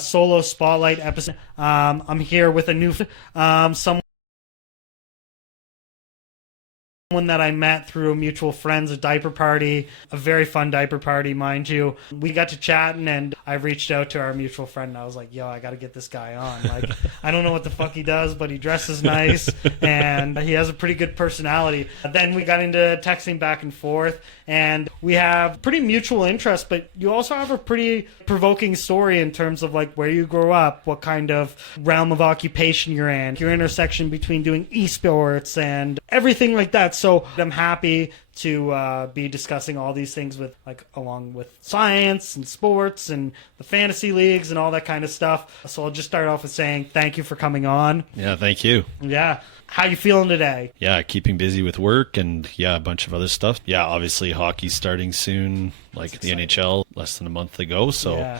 solo spotlight episode. I'm here with a new someone that I met through mutual friends, a diaper party, a very fun diaper party, mind you. We got to chatting, and I reached out to our mutual friend, and I was like, yo, I got to get this guy on. Like, I don't know what the fuck he does, but he dresses nice, and he has a pretty good personality. Then we got into texting back and forth, and we have pretty mutual interests, but you also have a pretty provoking story in terms of like where you grew up, what kind of realm of occupation you're in, your intersection between doing esports and everything like that. So I'm happy to be discussing all these things with, like, along with science and sports and the fantasy leagues and all that kind of stuff. So I'll just start off with saying thank you for coming on. Yeah, thank you. Yeah. How you feeling today? Yeah, keeping busy with work and a bunch of other stuff. Yeah, obviously hockey's starting soon, like the NHL, less than a month ago. So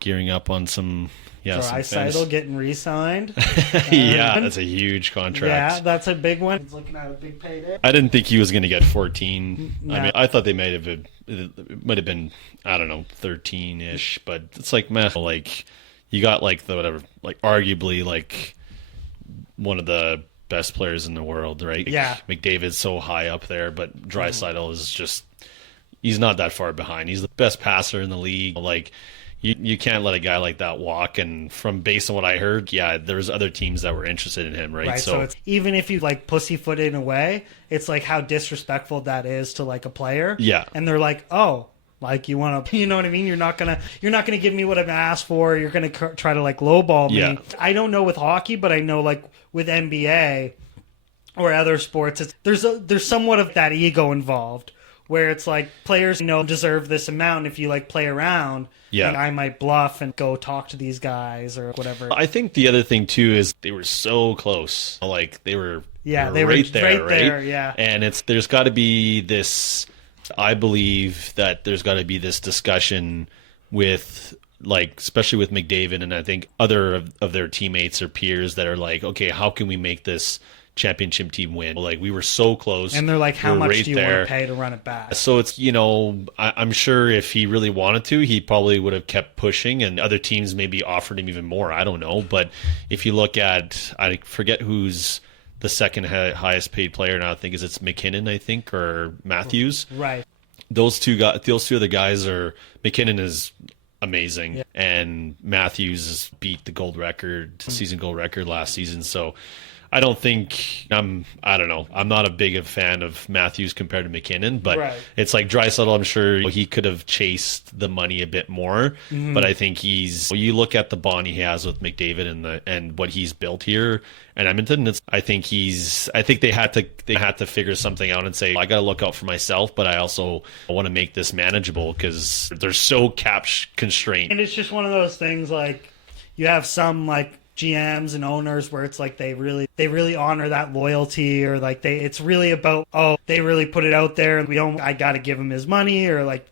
gearing up on some Draisaitl getting re-signed. Yeah, that's a huge contract. Yeah, that's a big one. He's looking at a big payday. I didn't think he was going to get 14. No. I mean, I thought they might have been, I don't know, 13-ish, but it's like, man, like you got like the whatever, like arguably like one of the best players in the world, right? Yeah. McDavid's so high up there, but Draisaitl is just, he's not that far behind. He's the best passer in the league. Like, you can't let a guy like that walk. And from based on what I heard, there's other teams that were interested in him, right? So it's, even if you like pussyfoot in a way, it's like how disrespectful that is to like a player. Yeah. And they're like, oh, like you want to, you know what I mean? You're not gonna give me what I've asked for. You're gonna try to like lowball me. Yeah. I don't know with hockey, but I know like with NBA or other sports, there's somewhat of that ego involved, where it's like players, deserve this amount. If you like play around, like, I might bluff and go talk to these guys or whatever. I think the other thing too is they were so close. Like they were right there. Yeah. And there's got to be this. I believe that there's got to be this discussion with, like, especially with McDavid, and I think other of their teammates or peers that are like, okay, how can we make this championship team win? Like, we were so close, and they're like, how much do you want to pay to run it back? So it's, I'm sure if he really wanted to, he probably would have kept pushing, and other teams maybe offered him even more. I don't know. But if you look at, I forget who's the second highest paid player now, I think it's McKinnon, I think, or Matthews. Right. Those two other guys are, McKinnon is amazing, and Matthews has beat the gold record, season gold record last season. So I don't think I don't know. I'm not a big fan of Matthews compared to McKinnon, but it's like Draisaitl, I'm sure he could have chased the money a bit more. But I think you look at the bond he has with McDavid and what he's built here in Edmonton. I think they had to figure something out and say, I got to look out for myself, but I also want to make this manageable because they're so cap constrained. And it's just one of those things, like, you have some like GMs and owners where it's like they really honor that loyalty, or like it's really about, oh, they really put it out there and I got to give him his money, or like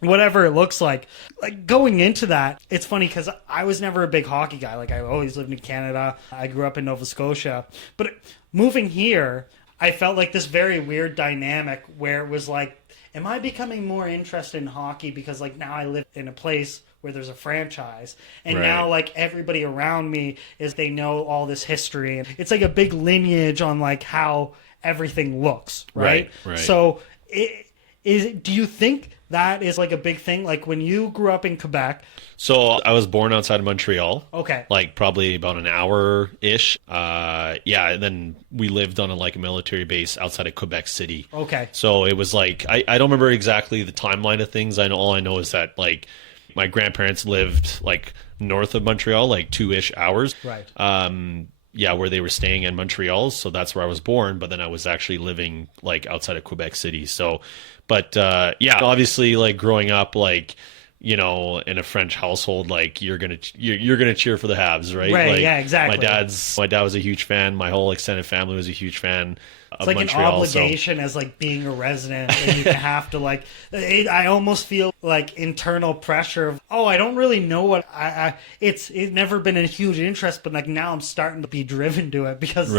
whatever it looks like. Like, going into that, it's funny because I was never a big hockey guy. Like, I always lived in Canada. I grew up in Nova Scotia, but moving here, I felt like this very weird dynamic where it was like, am I becoming more interested in hockey because like now I live in a place where there's a franchise, and now like everybody around me they know all this history, and it's like a big lineage on like how everything looks, right? So do you think that is like a big thing, like when you grew up in Quebec? So I was born outside of Montreal. Okay. Like probably about an hour-ish. And then we lived on a military base outside of Quebec City. Okay. So it was like, I don't remember exactly the timeline of things. All I know is that like my grandparents lived like north of Montreal, like 2-ish hours. Right. Where they were staying in Montreal. So that's where I was born. But then I was actually living like outside of Quebec City. So, but obviously like growing up, like, in a French household, like you're gonna cheer for the Habs, right? Right. Like, yeah. Exactly. My dad was a huge fan. My whole extended family was a huge fan. It's like Montreal, an obligation as like being a resident, and you have to like. I almost feel like internal pressure of, I don't really know what it's never been a huge interest, but like now I'm starting to be driven to it because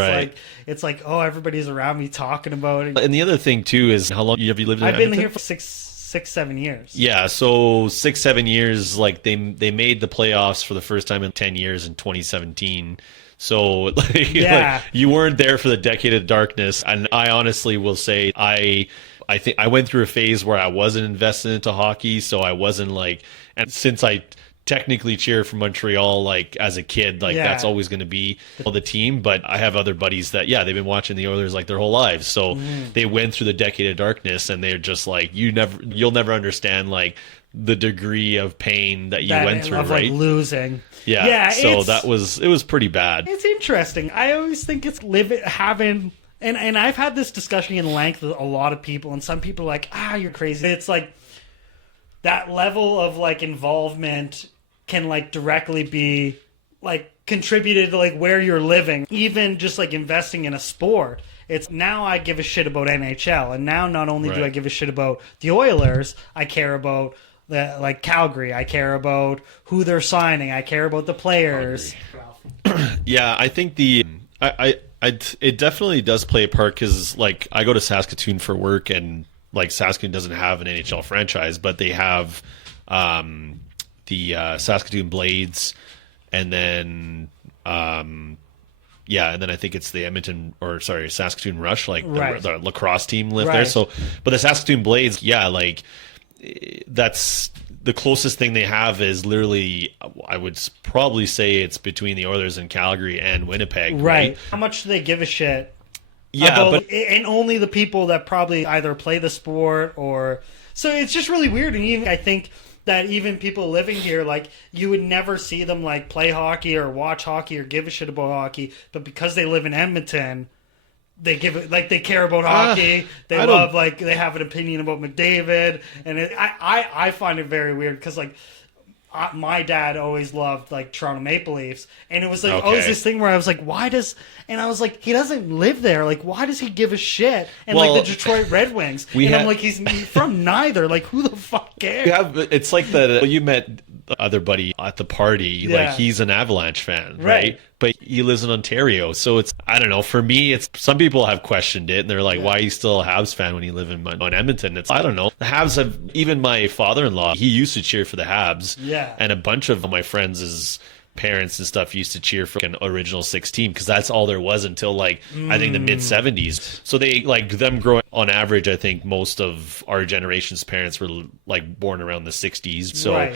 it's like everybody's around me talking about it. And the other thing too is, how long have you lived in I've Edmonton? been here for 6-7 years. Yeah, so 6-7 years, like they made the playoffs for the first time in 10 years in 2017. So like, you weren't there for the decade of darkness. And I honestly will say I think I went through a phase where I wasn't invested into hockey, so I wasn't like, and since I technically cheer for Montreal, like as a kid, like that's always going to be the team. But I have other buddies that they've been watching the Oilers like their whole lives, so they went through the decade of darkness, and they're just like, you'll never understand like the degree of pain that you went through, of, right? Like losing. Yeah. So it was pretty bad. It's interesting. I always think it's having. And I've had this discussion in length with a lot of people, and some people are like, you're crazy. It's like that level of like involvement can like directly be like contributed to like where you're living, even just like investing in a sport. It's now I give a shit about NHL, and now not only do I give a shit about the Oilers, I care about the like Calgary, I care about who they're signing, I care about the players. Yeah, I think it definitely does play a part, because like I go to Saskatoon for work, and like Saskatoon doesn't have an NHL franchise, but they have the Saskatoon Blades, and then and then I think it's the Saskatoon Rush, like the lacrosse team live there. So, but the Saskatoon Blades, like that's the closest thing they have is literally, I would probably say it's between the Oilers and Calgary and Winnipeg. Right. How much do they give a shit? Yeah, and only the people that probably either play the sport or. So it's just really weird, and even I think that even people living here, like, you would never see them like play hockey or watch hockey or give a shit about hockey, but because they live in Edmonton, they give it like they care about hockey. They love, like, they have an opinion about McDavid, and I find it very weird because like my dad always loved like Toronto Maple Leafs, and it was like always this thing where I was like, and I was like, he doesn't live there, like why does he give a shit? And like the Detroit Red Wings, I'm like, he's from neither, like who the fuck cares? Yeah, but it's like you met the other buddy at the party, like he's an Avalanche fan, right? But he lives in Ontario, so it's, I don't know, for me, it's, some people have questioned it, and they're like, why are you still a Habs fan when you live in Edmonton? It's, I don't know. The Habs have, even my father-in-law, he used to cheer for the Habs, and a bunch of my friends' parents and stuff used to cheer for an original 6 team, because that's all there was until like I think the mid 70s. So they, like, them growing, on average, I think most of our generation's parents were like born around the 60s, so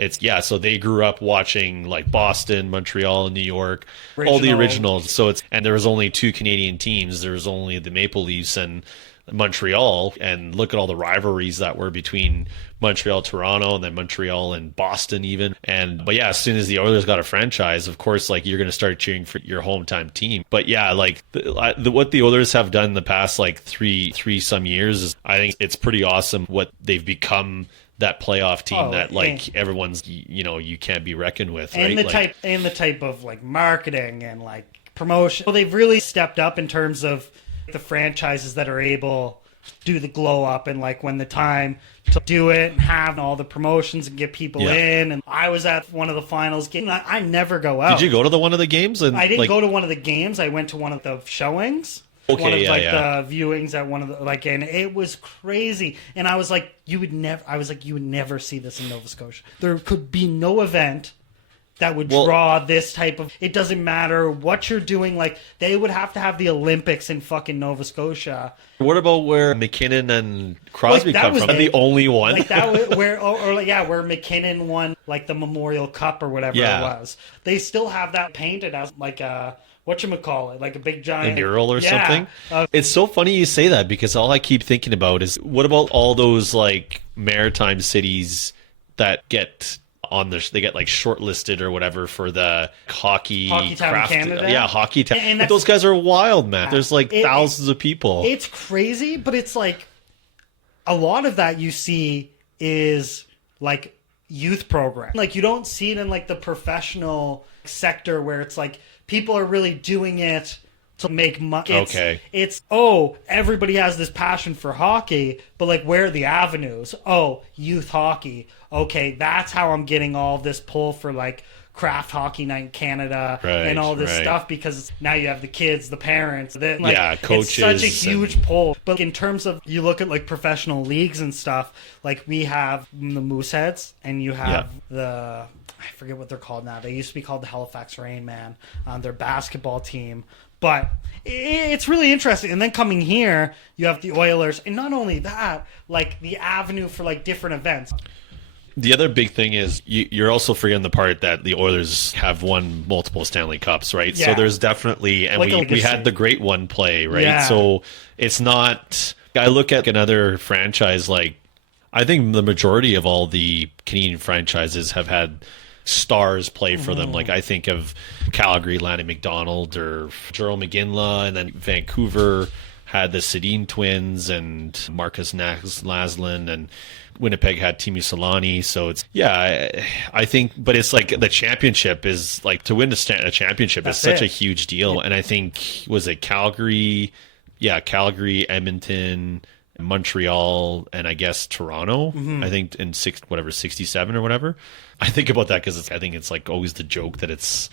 it's, so they grew up watching like Boston, Montreal, New York, all the originals. So it's, and there was only 2 Canadian teams. There was only the Maple Leafs and Montreal, and look at all the rivalries that were between Montreal, Toronto, and then Montreal and Boston even. But as soon as the Oilers got a franchise, of course, like, you're going to start cheering for your hometown team. But like what the Oilers have done in the past like three some years is, I think it's pretty awesome what they've become. That playoff team that like everyone's, you can't be reckoned with, and right? The type of like marketing and like promotion. Well, they've really stepped up in terms of the franchises that are able to do the glow up, and like when the time to do it and have all the promotions and get people in. And I was at one of the finals games. I never go out. Did you go to one of the games? And I didn't go to one of the games. I went to one of the showings. One of the viewings at one of the, like, and it was crazy. And I was like, you would never see this in Nova Scotia. There could be no event that would draw this type of, it doesn't matter what you're doing. Like, they would have to have the Olympics in fucking Nova Scotia. What about where McKinnon and Crosby come from? The only one. Like that was where McKinnon won like the Memorial Cup or whatever it was. They still have that painted as like a, whatchamacallit, like a big giant... a mural or something? It's so funny you say that, because all I keep thinking about is, what about all those, like, maritime cities that get on they get, like, shortlisted or whatever for the hockey Town in Canada? Yeah, Hockey Town. And those guys are wild, man. There's, like, thousands of people. It's crazy, but it's, like, a lot of that you see is, like, youth program. Like, you don't see it in, like, the professional sector where it's, like, people are really doing it to make money. It's everybody has this passion for hockey, But like, where are the avenues? Oh, youth hockey. Okay, that's how I'm getting all of this pull for like craft hockey night in Canada and all this stuff, because now you have the kids, the parents, coaches. It's such a huge pull. But in terms of, you look at like professional leagues and stuff, like we have the Mooseheads and you have the, I forget what they're called now. They used to be called the Halifax Rain Man, their basketball team. But it's really interesting. And then coming here, you have the Oilers. And not only that, like the avenue for like different events. The other big thing is you're also forgetting the part that the Oilers have won multiple Stanley Cups, right? Yeah. So there's definitely, and like we had the Great One play, right? Yeah. So it's not, I look at another franchise, like I think the majority of all the Canadian franchises have had stars play for them. Like I think of Calgary, Lanny McDonald, or Jerome McGinley, and then Vancouver had the Sedin twins and Marcus Naslin, and Winnipeg had Timi Solani. So it's, I think, but it's like the championship is like, to win a championship is such a huge deal. And I think, was it Calgary, Edmonton, Montreal, and I guess Toronto, I think in 67 or whatever. I think about that because I think it's like always the joke that it's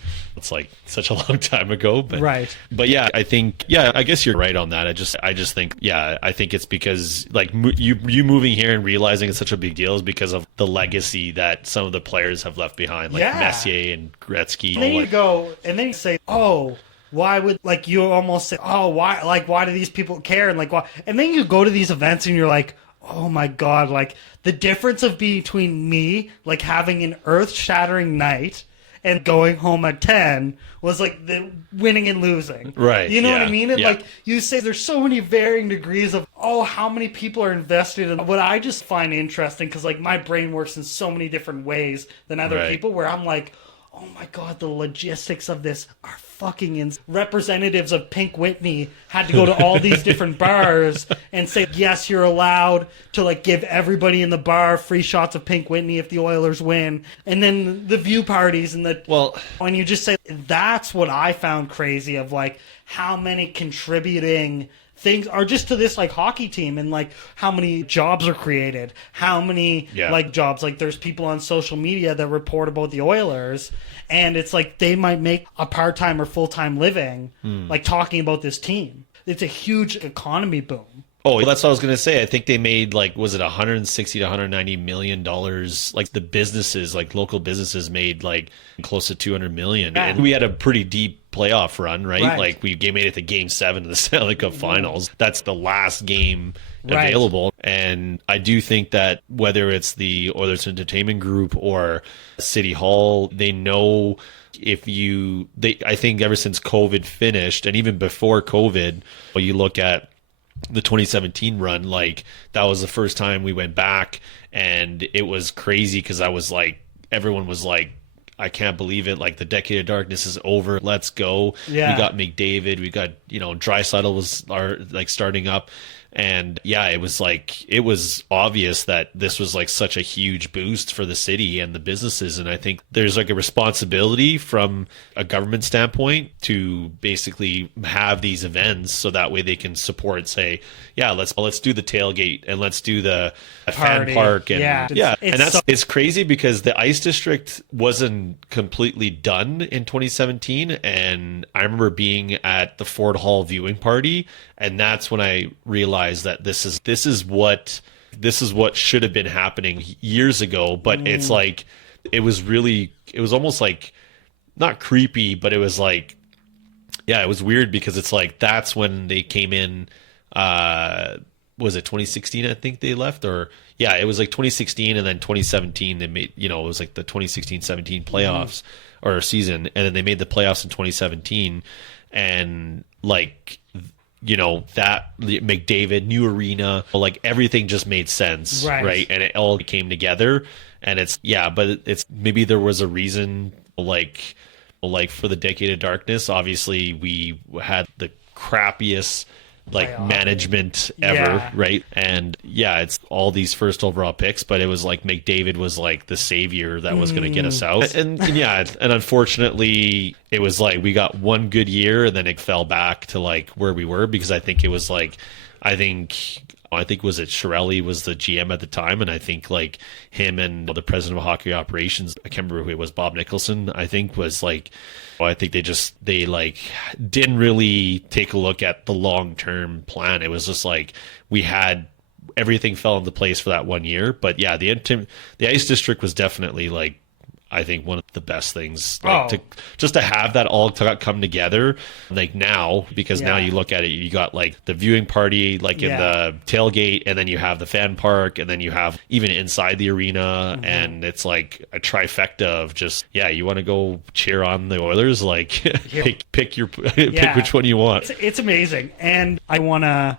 like such a long time ago, but right. But yeah, I think, I guess you're right on that. I just think, I think it's because like you moving here and realizing it's such a big deal is because of the legacy that some of the players have left behind, like Messier and Gretzky. And then you go and then you say, oh, why would, like, you almost say, oh, why do these people care? And like, why? And then you go to these events and you're like, oh my God, like the difference between me, like having an earth-shattering night and going home at 10 was like the winning and losing. Right. You know what I mean? And like you say, there's so many varying degrees of, how many people are invested in what I just find interesting, because like my brain works in so many different ways than other people, where I'm like, oh my God, the logistics of this are fucking representatives of Pink Whitney had to go to all these different bars and say, yes, you're allowed to like give everybody in the bar free shots of Pink Whitney if the Oilers win. And then the view parties and when you just say, that's what I found crazy, of like how many contributing things are just to this like hockey team, and like how many jobs are created, how many like jobs, like there's people on social media that report about the Oilers, and it's like they might make a part-time or full-time living like talking about this team. It's a huge economy boom. Oh, that's what I was going to say. I think they made like, was it 160 to 190 million dollars? Like the businesses, like local businesses made like close to 200 million. And we had a pretty deep playoff run, right? Like we made it to game 7 of the Stanley Cup Finals. That's the last game available. And I do think that whether it's the Oilers Entertainment Group or City Hall, they know I think ever since COVID finished, and even before COVID, you look at the 2017 run, like that was the first time we went back, and it was crazy because I was like, everyone was like, I can't believe it, like the decade of darkness is over, let's go. We got McDavid, we got, Draisaitl was starting up, and it was obvious that this was like such a huge boost for the city and the businesses. And I think there's like a responsibility from a government standpoint to basically have these events so that way they can support, say, let's do the tailgate and let's do the fan park, and it's crazy because the ice district wasn't completely done in 2017, and I remember being at the Ford Hall viewing party, and that's when I realized that this is what should have been happening years ago. But it's like it was almost like not creepy, but it was like it was weird because it's like that's when they came in. Was it 2016? I think they left, or it was like 2016, and then 2017 they made, it was like the 2016-17 playoffs or season, and then they made the playoffs in 2017, and like, that McDavid, new arena, like everything just made sense, right? And it all came together, and but it's maybe there was a reason, like for the decade of darkness, obviously we had the crappiest management ever, right? And it's all these first overall picks, but it was like McDavid was like the savior that was going to get us out, and unfortunately it was like we got one good year and then it fell back to like where we were, because I think I think was it Shirelli was the GM at the time, and I think like him and the president of hockey operations, I can't remember who it was, Bob Nicholson, I think was like, well, I think they like didn't really take a look at the long-term plan. It was just like we had everything fell into place for that 1 year. But yeah, the ice district was definitely like, I think one of the best things, like to have that all come together, like now, because now you look at it, you got like the viewing party, like in the tailgate, and then you have the fan park, and then you have even inside the arena, and it's like a trifecta of just, you want to go cheer on the Oilers, like pick which one you want. It's amazing. And I want to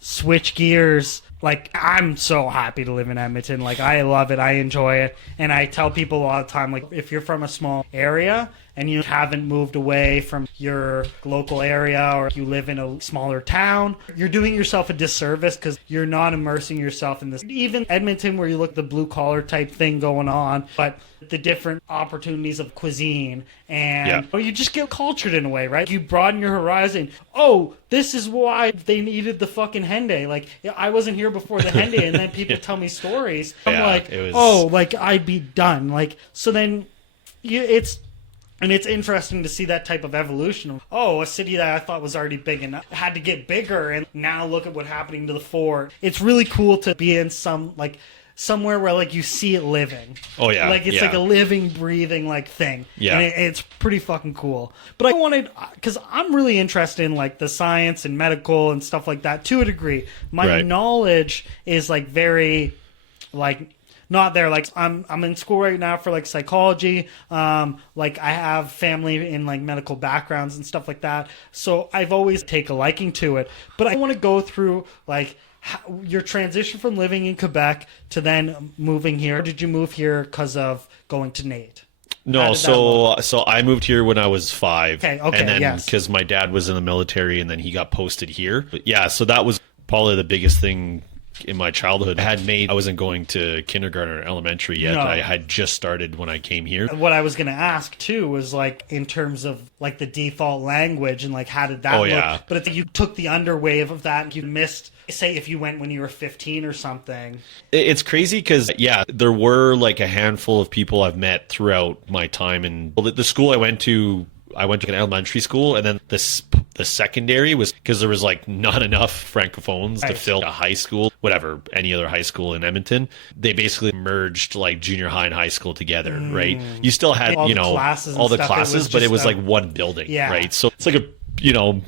switch gears. Like, I'm so happy to live in Edmonton. Like, I love it. I enjoy it. And I tell people all the time, like, if you're from a small area and you haven't moved away from your local area, or you live in a smaller town, you're doing yourself a disservice because you're not immersing yourself in this. Even Edmonton, where you look at the blue collar type thing going on, but the different opportunities of cuisine, and you just get cultured in a way, right? You broaden your horizon. Oh, this is why they needed the fucking Henday. Like, I wasn't here before the Henday, and then people tell me stories. I'm like, like, I'd be done. Like, so then it's interesting to see that type of evolution of, a city that I thought was already big enough had to get bigger, and now look at what's happening to the Fort. It's really cool to be in somewhere where like you see it living. Like it's like a living, breathing like thing. And it's pretty fucking cool. But I wanted, because I'm really interested in like the science and medical and stuff like that to a degree. My knowledge is like very like not there. Like I'm in school right now for like psychology. Like I have family in like medical backgrounds and stuff like that. So I've always taken a liking to it. But I want to go through like your transition from living in Quebec to then moving here. Did you move here because of going to Nate? No, so I moved here when I was 5. Okay, and then because my dad was in the military and then he got posted here. But yeah, so that was probably the biggest thing in my childhood. I wasn't going to kindergarten or elementary yet. No. I had just started when I came here. What I was going to ask too was like in terms of like the default language and like how did that look? Yeah. But you took the underwave of that and you missed, say if you went when you were 15 or something. It's crazy because there were like a handful of people I've met throughout my time, and the school I went to an elementary school, and then the secondary was because there was like not enough francophones to fill a high school, any other high school in Edmonton. They basically merged like junior high and high school together, right? You still had all the classes, but it was like one building, right? So it's like a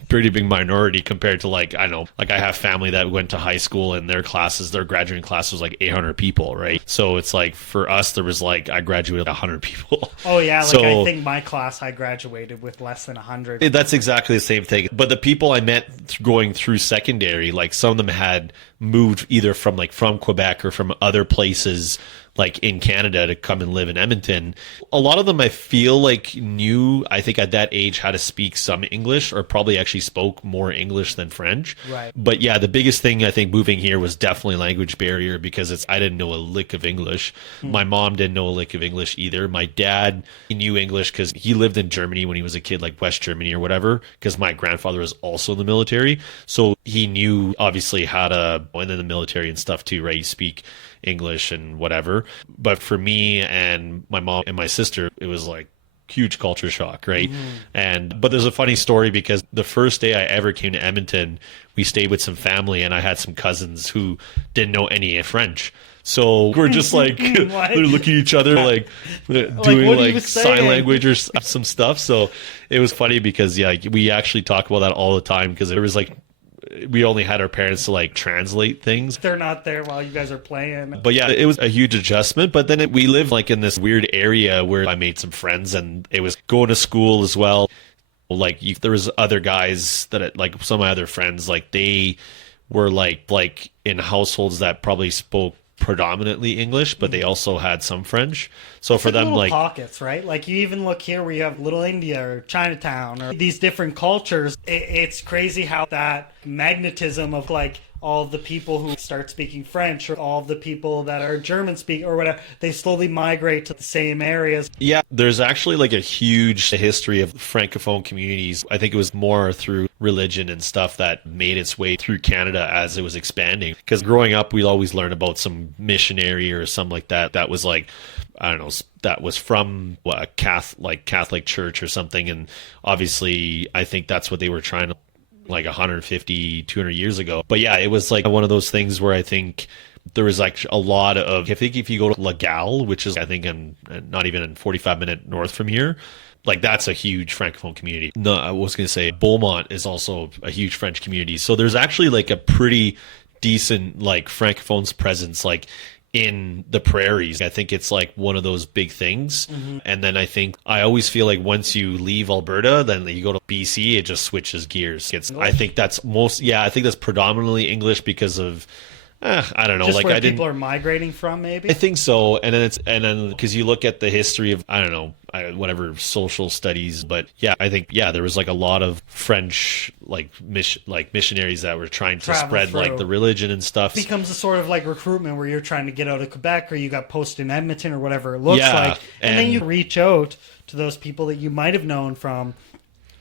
pretty big minority compared to like, I know, like I have family that went to high school and their graduating class was like 800 people, right? So it's like for us, there was like, I graduated 100 people. Oh yeah, like I think my class, I graduated with less than 100. That's exactly the same thing. But the people I met going through secondary, like some of them had moved either from Quebec or from other places like in Canada to come and live in Edmonton. A lot of them I feel like knew, I think at that age, how to speak some English, or probably actually spoke more English than French. Right. But yeah, the biggest thing I think moving here was definitely language barrier, because I didn't know a lick of English. My mom didn't know a lick of English either. My dad, he knew English because he lived in Germany when he was a kid, like West Germany or whatever, because my grandfather was also in the military. So he knew obviously how to, and in the military and stuff too, right? You speak English and whatever. But for me and my mom and my sister, it was like huge culture shock, right? But there's a funny story, because the first day I ever came to Edmonton, we stayed with some family, and I had some cousins who didn't know any French. So we're just like they're looking at each other like doing like sign language or some stuff. So it was funny because we actually talk about that all the time, because there was like, we only had our parents to like translate things. They're not there while you guys are playing. But yeah, it was a huge adjustment. But then we lived like in this weird area where I made some friends, and it was going to school as well. Like there was other guys that like some of my other friends, like they were like in households that probably spoke predominantly English, but they also had some French. So it's for them, like pockets, right? Like you even look here where you have Little India or Chinatown or these different cultures. It's crazy how that magnetism of like all of the people who start speaking French, or all of the people that are German speak or whatever, they slowly migrate to the same areas. Yeah, there's actually like a huge history of francophone communities. I think it was more through religion and stuff that made its way through Canada as it was expanding. Because growing up, we'd always learn about some missionary or something like that. That was like, I don't know, that was from a Catholic church or something. And obviously, I think that's what they were trying to, like 150, 200 years ago. But yeah, it was like one of those things where I think there was like a lot of, I think if you go to Laval, which is I think not even 45-minute north from here, like that's a huge francophone community. No, I was going to say Beaumont is also a huge French community. So there's actually like a pretty decent like francophones presence like in the prairies. I think it's like one of those big things. Mm-hmm. And then I always feel like once you leave Alberta, then you go to BC, it just switches gears. I think that's predominantly English because of I don't know, just like where people are migrating from, maybe. I think so, and then because you look at the history of I don't know, whatever social studies, but yeah, I think there was like a lot of French like missionaries that were trying to spread like the religion and stuff. It becomes a sort of like recruitment where you're trying to get out of Quebec, or you got posted in Edmonton or whatever it looks like, and then you reach out to those people that you might have known from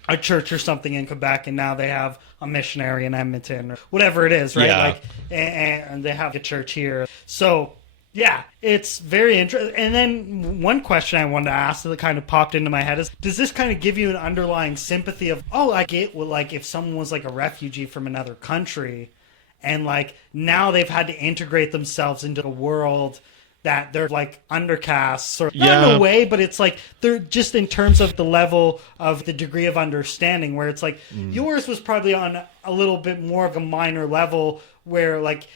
a church or something in Quebec, and now they have a missionary in Edmonton or whatever it is, right? Yeah. Like, and they have a church here. So yeah, it's very interesting. And then one question I wanted to ask that kind of popped into my head is, does this kind of give you an underlying sympathy of, I get, well, like if someone was like a refugee from another country and like now they've had to integrate themselves into a world that they're like undercasts, or not in a way, but it's like they're just in terms of the level of the degree of understanding, where it's like yours was probably on a little bit more of a minor level where like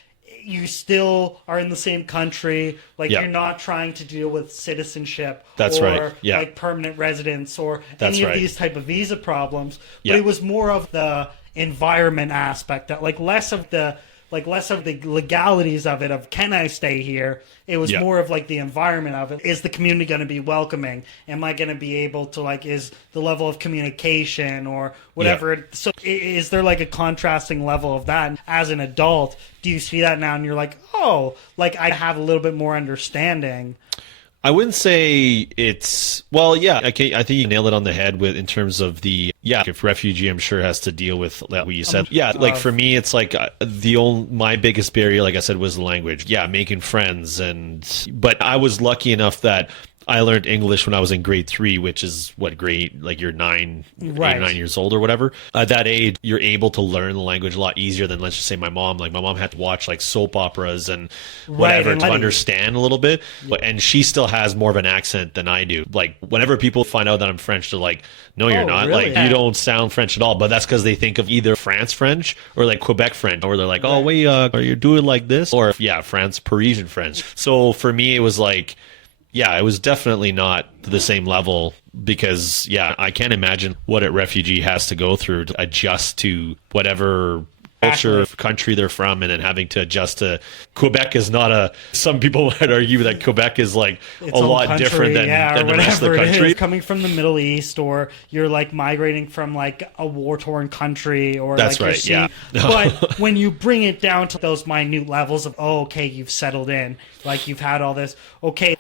you still are in the same country, like you're not trying to deal with citizenship or like permanent residence or any of these type of visa problems, but it was more of the environment aspect, that like less of the legalities of it, of can I stay here? It was more of like the environment of it. Is the community going to be welcoming? Am I going to be able to like, is the level of communication or whatever? Yeah. So is there like a contrasting level of that? As an adult, do you see that now and you're like, oh, like I have a little bit more understanding? I wouldn't say it's I think you nailed it on the head with in terms of the if refugee, I'm sure has to deal with what you said. Like for me, it's like my biggest barrier, like I said, was the language. Yeah, making friends, but I was lucky enough that I learned English when I was in grade 3, which is what grade, like you're 8 or 9 years old or whatever. At that age, you're able to learn the language a lot easier than, let's just say, my mom. Like my mom had to watch like soap operas and whatever to understand a little bit. And she still has more of an accent than I do. Like whenever people find out that I'm French, they're like, no, you're not. Really? Like you don't sound French at all. But that's because they think of either France French or like Quebec French, or they're like, oh, wait, are you doing like this? Or France Parisian French. So for me, it was like, it was definitely not to the same level because, I can't imagine what a refugee has to go through to adjust to whatever culture, country they're from, and then having to adjust to Quebec is not some people might argue that Quebec is like its a lot different than the rest of the country. Coming from the Middle East, or you're like migrating from like a war-torn country, or that's like right, But when you bring it down to those minute levels of, you've settled in, like you've had all this,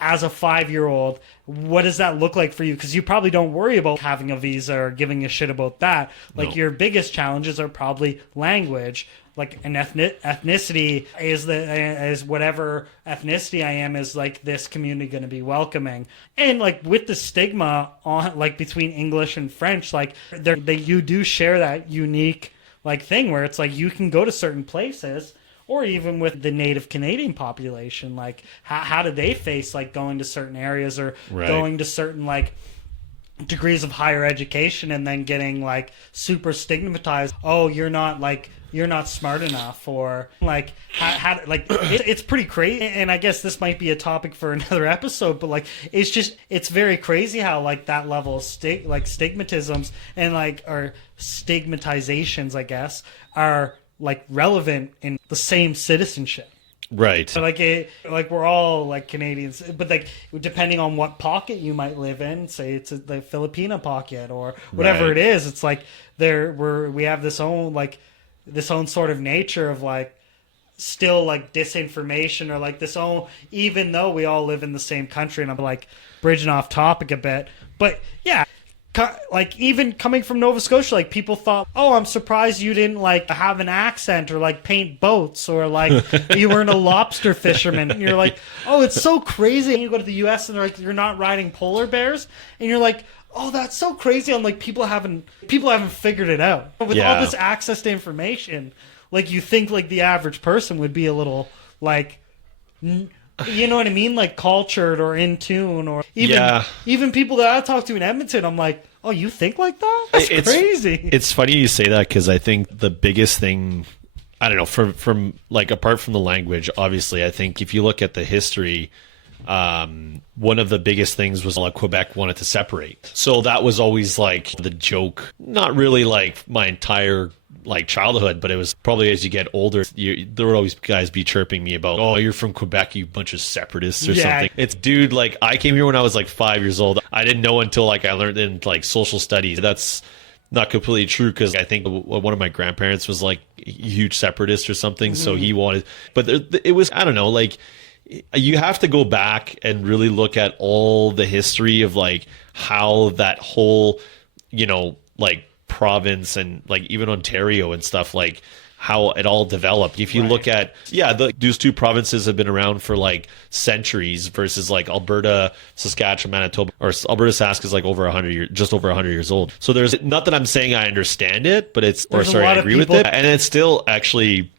as a 5-year-old, what does that look like for you? Because you probably don't worry about having a visa or giving a shit about that. Like your biggest challenges are probably language. Like an ethnicity is whatever ethnicity I am, is like this community going to be welcoming? And like with the stigma on like between English and French, like you do share that unique like thing where it's like you can go to certain places. Or even with the native Canadian population, like how do they face like going to certain areas or going to certain like degrees of higher education and then getting like super stigmatized? Oh, you're not smart enough, or like how like it's pretty crazy. And I guess this might be a topic for another episode, but like it's very crazy how like that level of stigmatisms and like or stigmatizations, I guess, are like relevant in the same citizenship. Right. So like we're all like Canadians, but like depending on what pocket you might live in, say it's the Filipino pocket or whatever it is, it's like we have this own sort of nature of like still like disinformation or like this all, even though we all live in the same country. And I'm like bridging off topic a bit, but yeah, like even coming from Nova Scotia, like people thought, oh, I'm surprised you didn't like have an accent or like paint boats or like you weren't a lobster fisherman. And you're like, oh, it's so crazy. And you go to the US and they're like, you're not riding polar bears, and you're like, oh, that's so crazy. I'm like, people haven't figured it out with all this access to information. Like you think like the average person would be a little like, you know what I mean? Like cultured or in tune, or even people that I talk to in Edmonton, I'm like, oh, you think like that? That's crazy. It's funny you say that, because I think the biggest thing, I don't know, from like apart from the language, obviously, I think if you look at the history, one of the biggest things was like Quebec wanted to separate. So that was always like the joke, not really like my entire like childhood, but it was probably as you get older, there would always guys be chirping me about, oh, you're from Quebec, you bunch of separatists or something. It's, dude, like I came here when I was like 5 years old. I didn't know until like I learned in like social studies. That's not completely true, because I think one of my grandparents was like a huge separatist or something. So he wanted, but it was, I don't know, like you have to go back and really look at all the history of like how that whole, you know, like province and like even Ontario and stuff, like how it all developed. If you look at, those two provinces have been around for like centuries versus like Alberta, Saskatchewan, Manitoba, or Alberta, Sask is like over 100 years, just over 100 years old. So there's, not that I'm saying I understand it, but it's, or sorry, I agree with it. And it's still actually,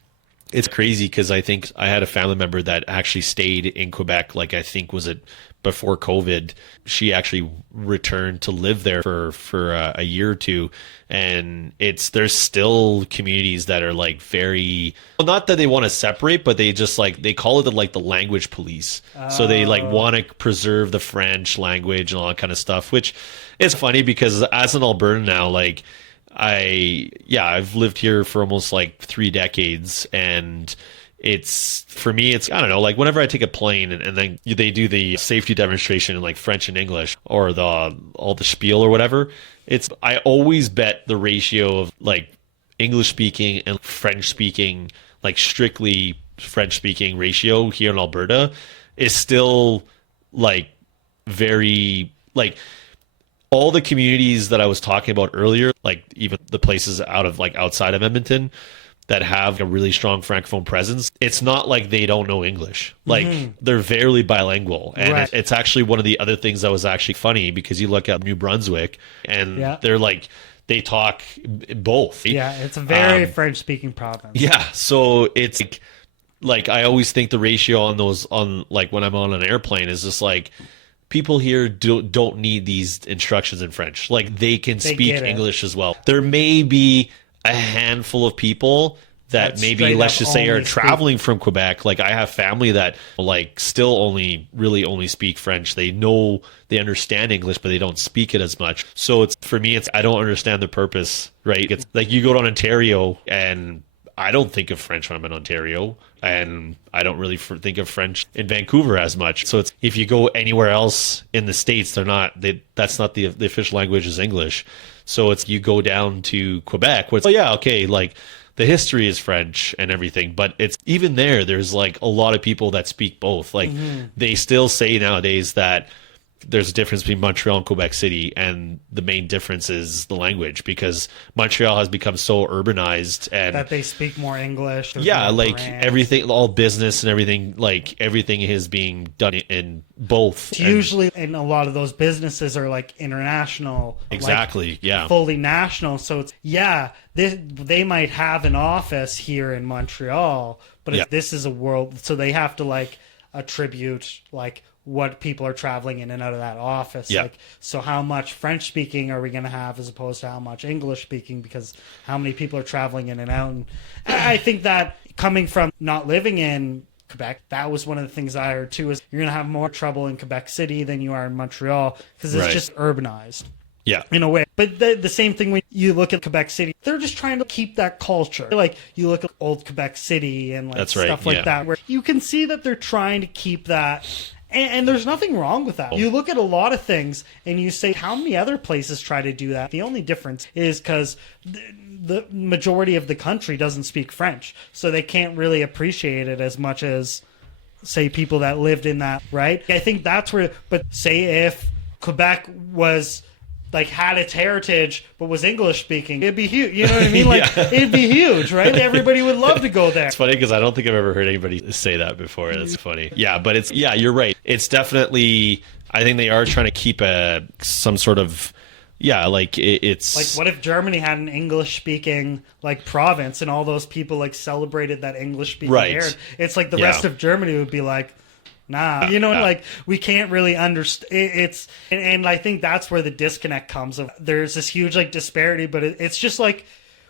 it's crazy, because I think I had a family member that actually stayed in Quebec, like I think was it before COVID. She actually returned to live there for a year or two, and there's still communities that are like very, well, not that they want to separate, but they just like, they call it like the language police. So they like want to preserve the French language and all that kind of stuff, which is funny because as an Albertan now, like I've lived here for almost like 3 decades, and it's, for me, it's, I don't know, like whenever I take a plane and then they do the safety demonstration in like French and English, or all the spiel or whatever, I always bet the ratio of like English speaking and French speaking, like strictly French speaking ratio here in Alberta is still like very, like all the communities that I was talking about earlier, like even the places outside of Edmonton that have a really strong Francophone presence, it's not like they don't know English. Like they're very bilingual. And it's actually one of the other things that was actually funny, because you look at New Brunswick and they're like, they talk both. Yeah, it's a very French-speaking province. Yeah, so it's like I always think the ratio on like when I'm on an airplane is just like, people here don't need these instructions in French. Like they can speak English as well. There may be a handful of people that maybe, let's just say, are traveling from Quebec. Like I have family that like still only speak French. They understand English, but they don't speak it as much. So it's, for me, I don't understand the purpose, right? It's like you go to Ontario, and I don't think of French when I'm in Ontario, and I don't really think of French in Vancouver as much. So it's, if you go anywhere else in the States, that's not the official language is English. So it's, you go down to Quebec, where it's, like the history is French and everything, but it's even there's like a lot of people that speak both. Like they still say nowadays that there's a difference between Montreal and Quebec City, and the main difference is the language, because Montreal has become so urbanized and that they speak more English. Like brands. Everything, all business and everything, like everything is being done in both. Usually, and a lot of those businesses are like international, exactly, like fully national. So it's they might have an office here in Montreal, but this is a world, so they have to like attribute like what people are traveling in and out of that office. Like, so how much French speaking are we going to have as opposed to how much English speaking, because how many people are traveling in and out. And I think that coming from not living in Quebec, that was one of the things I heard too, is you're going to have more trouble in Quebec City than you are in Montreal, because it's just urbanized. Yeah, in a way. But the same thing when you look at Quebec City, they're just trying to keep that culture. Like you look at old Quebec City and like stuff like that, where you can see that they're trying to keep that And there's nothing wrong with that. You look at a lot of things and you say, how many other places try to do that? The only difference is because the majority of the country doesn't speak French, so they can't really appreciate it as much as, say, people that lived in that, right? I think that's where, but say if Quebec was like had its heritage but was English speaking, it'd be huge. You know what I mean? Like it'd be huge, right? Everybody would love to go there. It's funny because I don't think I've ever heard anybody say that before. That's funny. Yeah, but you're right. It's definitely, I think they are trying to keep some sort of, it's like, what if Germany had an English speaking like province and all those people like celebrated that English speaking heritage? It's like the rest of Germany would be like, nah, like we can't really understand. It's and I think that's where the disconnect comes. There's this huge like disparity, but it's just like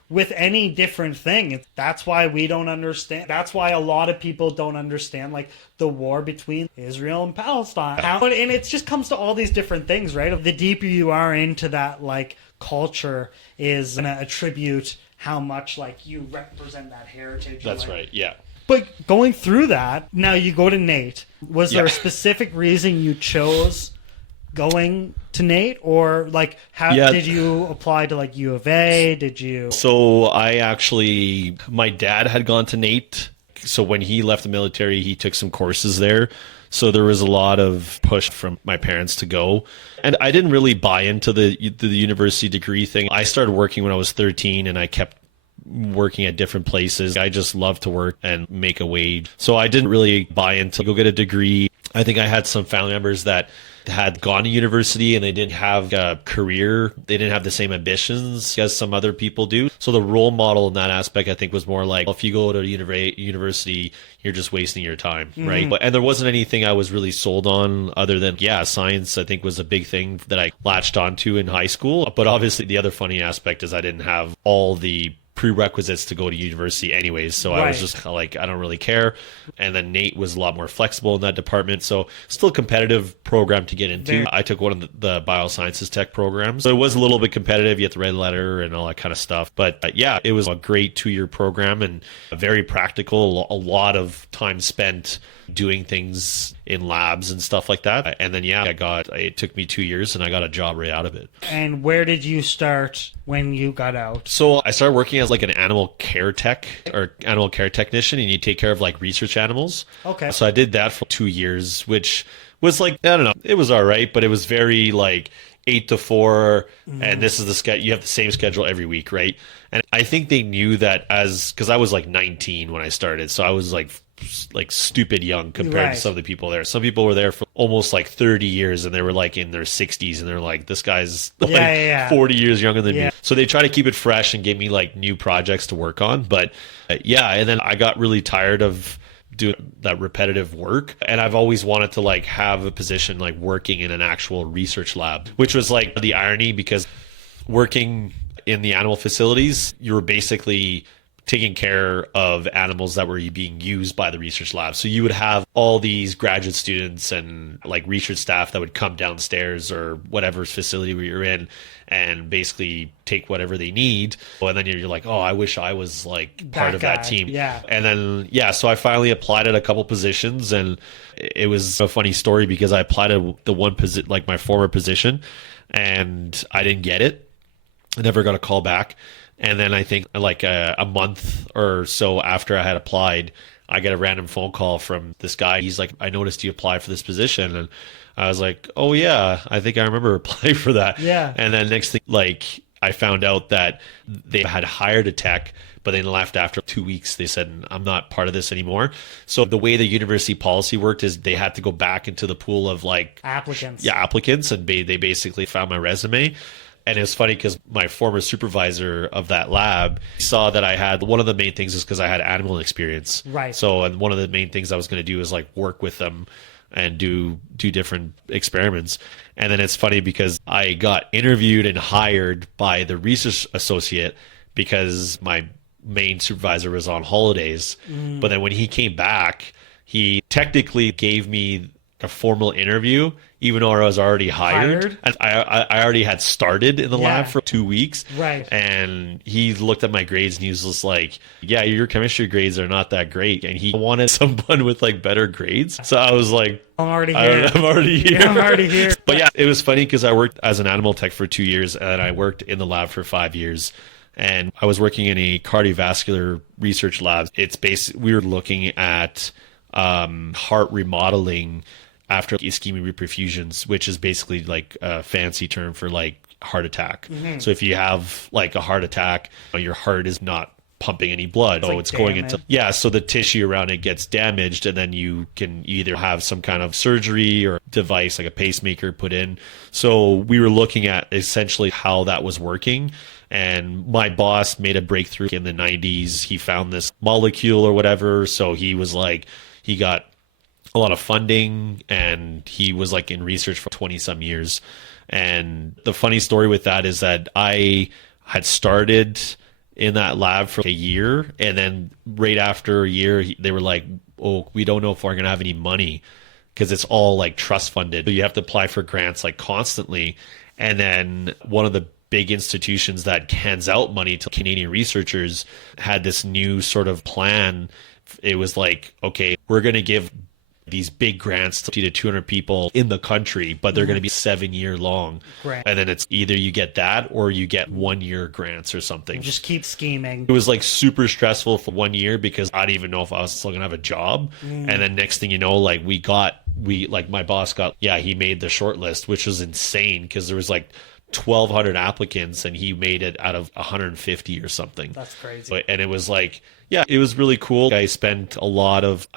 with any different thing. That's why we don't understand. That's why a lot of people don't understand like the war between Israel and Palestine. And it just comes to all these different things, right? The deeper you are into that like culture is gonna attribute how much like you represent that heritage. That's right. Yeah. But going through that, now you go to Nate. Was there a specific reason you chose going to Nate, or like how did you apply to like U of A? Did you? So my dad had gone to Nate. So when he left the military, he took some courses there. So there was a lot of push from my parents to go. And I didn't really buy into the university degree thing. I started working when I was 13 and I kept working at different places. I just love to work and make a wage. So I didn't really buy into go get a degree. I think I had some family members that had gone to university and they didn't have a career. They didn't have the same ambitions as some other people do. So the role model in that aspect, I think, was more like, well, if you go to university, you're just wasting your time, right? And there wasn't anything I was really sold on other than, science, I think, was a big thing that I latched onto in high school. But obviously the other funny aspect is I didn't have all the prerequisites to go to university anyways, so I was just like, I don't really care. And then Nate was a lot more flexible in that department, so still a competitive program to get into. I took one of the biosciences tech programs, so it was a little bit competitive. You have to write a letter and all that kind of stuff, but it was a great 2-year program and very practical. A lot of time spent doing things in labs and stuff like that. And then it took me 2 years and I got a job right out of it. And where did you start when you got out? So I started working as like an animal care tech or animal care technician, and you take care of like research animals. Okay. So I did that for 2 years, which was like, I don't know, it was all right, but it was very like 8 to 4, and this is the schedule. You have the same schedule every week, right? And I think they knew that because I was like 19 when I started, so I was like stupid young compared to some of the people there. Some people were there for almost like 30 years and they were like in their 60s and they're like, this guy's like 40 years younger than me. So they try to keep it fresh and give me like new projects to work on. But and then I got really tired of doing that repetitive work, and I've always wanted to like have a position like working in an actual research lab, which was like the irony, because working in the animal facilities, you were basically taking care of animals that were being used by the research lab. So you would have all these graduate students and like research staff that would come downstairs or whatever facility you're in and basically take whatever they need. And then you're like, oh, I wish I was like part of that team. Yeah. And then, so I finally applied at a couple positions, and it was a funny story because I applied at the one position, like my former position, and I didn't get it. I never got a call back. And then I think like a month or so after I had applied, I get a random phone call from this guy. He's like, I noticed you applied for this position. And I was like, oh yeah, I think I remember applying for that. Yeah. And then next thing, like I found out that they had hired a tech, but then left after 2 weeks. They said, I'm not part of this anymore. So the way the university policy worked is they had to go back into the pool of like applicants. Yeah, applicants. And they basically found my resume. And it was funny because my former supervisor of that lab saw that I had, one of the main things is because I had animal experience. Right. So, and one of the main things I was going to do is like work with them and do different experiments. And then it's funny because I got interviewed and hired by the research associate because my main supervisor was on holidays. But then when he came back, he technically gave me a formal interview, even though I was already hired. And I already had started in the lab for 2 weeks. Right. And he looked at my grades and he was just like, yeah, your chemistry grades are not that great. And he wanted someone with like better grades. So I was like, I'm already here. I'm already here. Yeah, I'm already here. But yeah, it was funny because I worked as an animal tech for 2 years and I worked in the lab for 5 years. And I was working in a cardiovascular research lab. It's we were looking at heart remodeling after ischemic reperfusions, which is basically like a fancy term for like heart attack. So if you have like a heart attack, your heart is not pumping any blood. It's going into, so the tissue around it gets damaged, and then you can either have some kind of surgery or device like a pacemaker put in. So we were looking at essentially how that was working. And my boss made a breakthrough in the 90s. He found this molecule or whatever. So he was like, he got a lot of funding and he was like in research for 20 some years. And the funny story with that is that I had started in that lab for a year. And then right after a year, they were like, oh, we don't know if we're going to have any money because it's all like trust funded. So you have to apply for grants like constantly. And then one of the big institutions that hands out money to Canadian researchers had this new sort of plan. It was like, okay, we're going to give these big grants to 200 people in the country, but they're going to be 7-year long. Right. And then it's either you get that or you get 1-year grants or something. Just keep scheming. It was like super stressful for 1 year because I didn't even know if I was still going to have a job. And then next thing you know, like my boss got, he made the short list, which was insane because there was like 1,200 applicants and he made it out of 150 or something. That's crazy. And it was like, it was really cool. I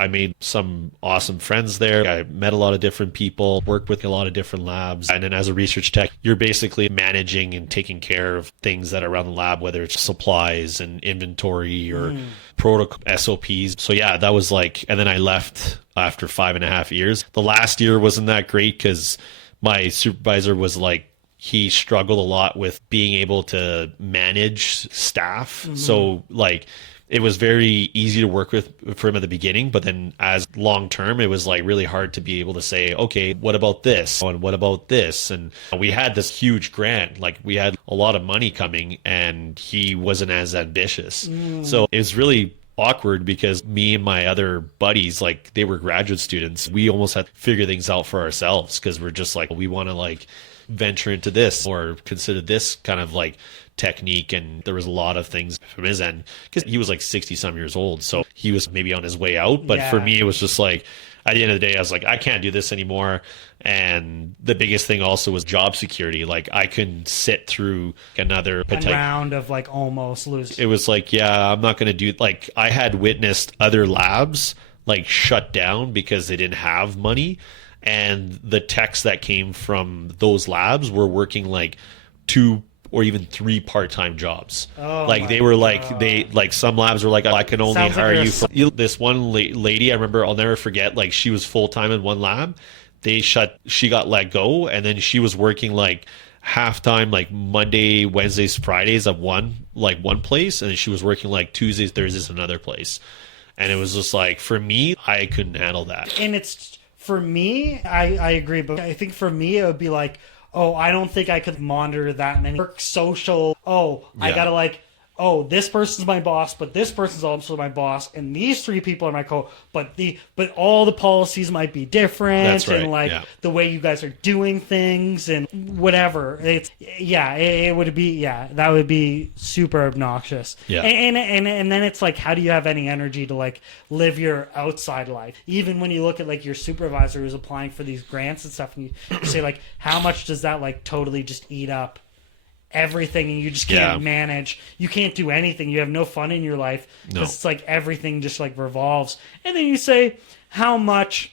made some awesome friends there. I met a lot of different people, worked with a lot of different labs. And then as a research tech, you're basically managing and taking care of things that are around the lab, whether it's supplies and inventory or protocol SOPs. So that was like, and then I left after 5.5 years. The last year wasn't that great because my supervisor was like, he struggled a lot with being able to manage staff. So like it was very easy to work with for him at the beginning, but then as long term, it was like really hard to be able to say, okay, what about this? And what about this? And we had this huge grant, like we had a lot of money coming and he wasn't as ambitious. So it was really awkward because me and my other buddies, like they were graduate students. We almost had to figure things out for ourselves because we're just like, we want to like venture into this or consider this kind of like technique. And there was a lot of things from his end because he was like 60 some years old. So he was maybe on his way out. But for me, it was just like, at the end of the day, I was like, I can't do this anymore. And the biggest thing also was job security. Like I couldn't sit through another round of like almost losing. It was like, I'm not going to do, like I had witnessed other labs like shut down because they didn't have money. And the techs that came from those labs were working like 2 or even 3 part-time jobs. Like they were like, some labs were like, I can only hire you for this one lady. I remember, I'll never forget, like she was full-time in one lab. She got let go. And then she was working like half-time, like Monday, Wednesdays, Fridays at one place. And then she was working like Tuesdays, Thursdays, another place. And it was just like, for me, I couldn't handle that. And for me, I agree, but I think for me it would be like, I don't think I could monitor that many work social. I gotta like, this person's my boss, but this person's also my boss, and these 3 people are my but all the policies might be different. That's right. And like the way you guys are doing things and whatever. It would be that would be super obnoxious. And then it's like, how do you have any energy to like live your outside life? Even when you look at like your supervisor who's applying for these grants and stuff, and you say like, how much does that like totally just eat up everything, and you just can't manage. You can't do anything. You have no fun in your life because it's like everything just like revolves. And then you say how much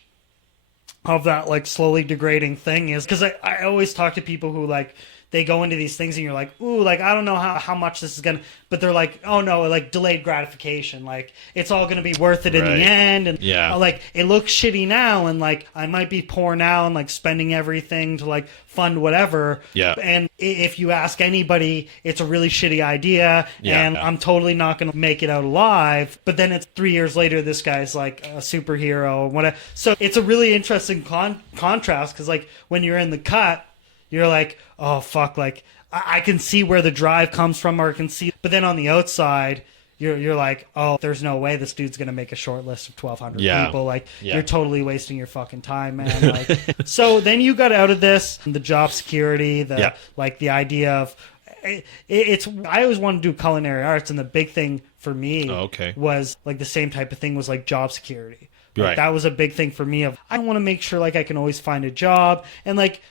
of that like slowly degrading thing is, because I always talk to people who like they go into these things and you're like, ooh, like, I don't know how much this is going to, but they're like, oh no, like delayed gratification. Like it's all going to be worth it in the end. And like, it looks shitty now. And like, I might be poor now and like spending everything to like fund whatever. Yeah. And if you ask anybody, it's a really shitty idea. And I'm totally not going to make it out alive. But then it's 3 years later, this guy's like a superhero or whatever. So it's a really interesting contrast, because like when you're in the cut, you're like, oh fuck, like I can see where the drive comes from, or I can see, but then on the outside, you're like, oh, there's no way this dude's gonna make a short list of 1,200 people. Like you're totally wasting your fucking time, man. Like, so then you got out of this, the job security, the like the idea of it's. I always wanted to do culinary arts, and the big thing for me was like the same type of thing was like job security. Like, that was a big thing for me. Of I want to make sure like I can always find a job, and like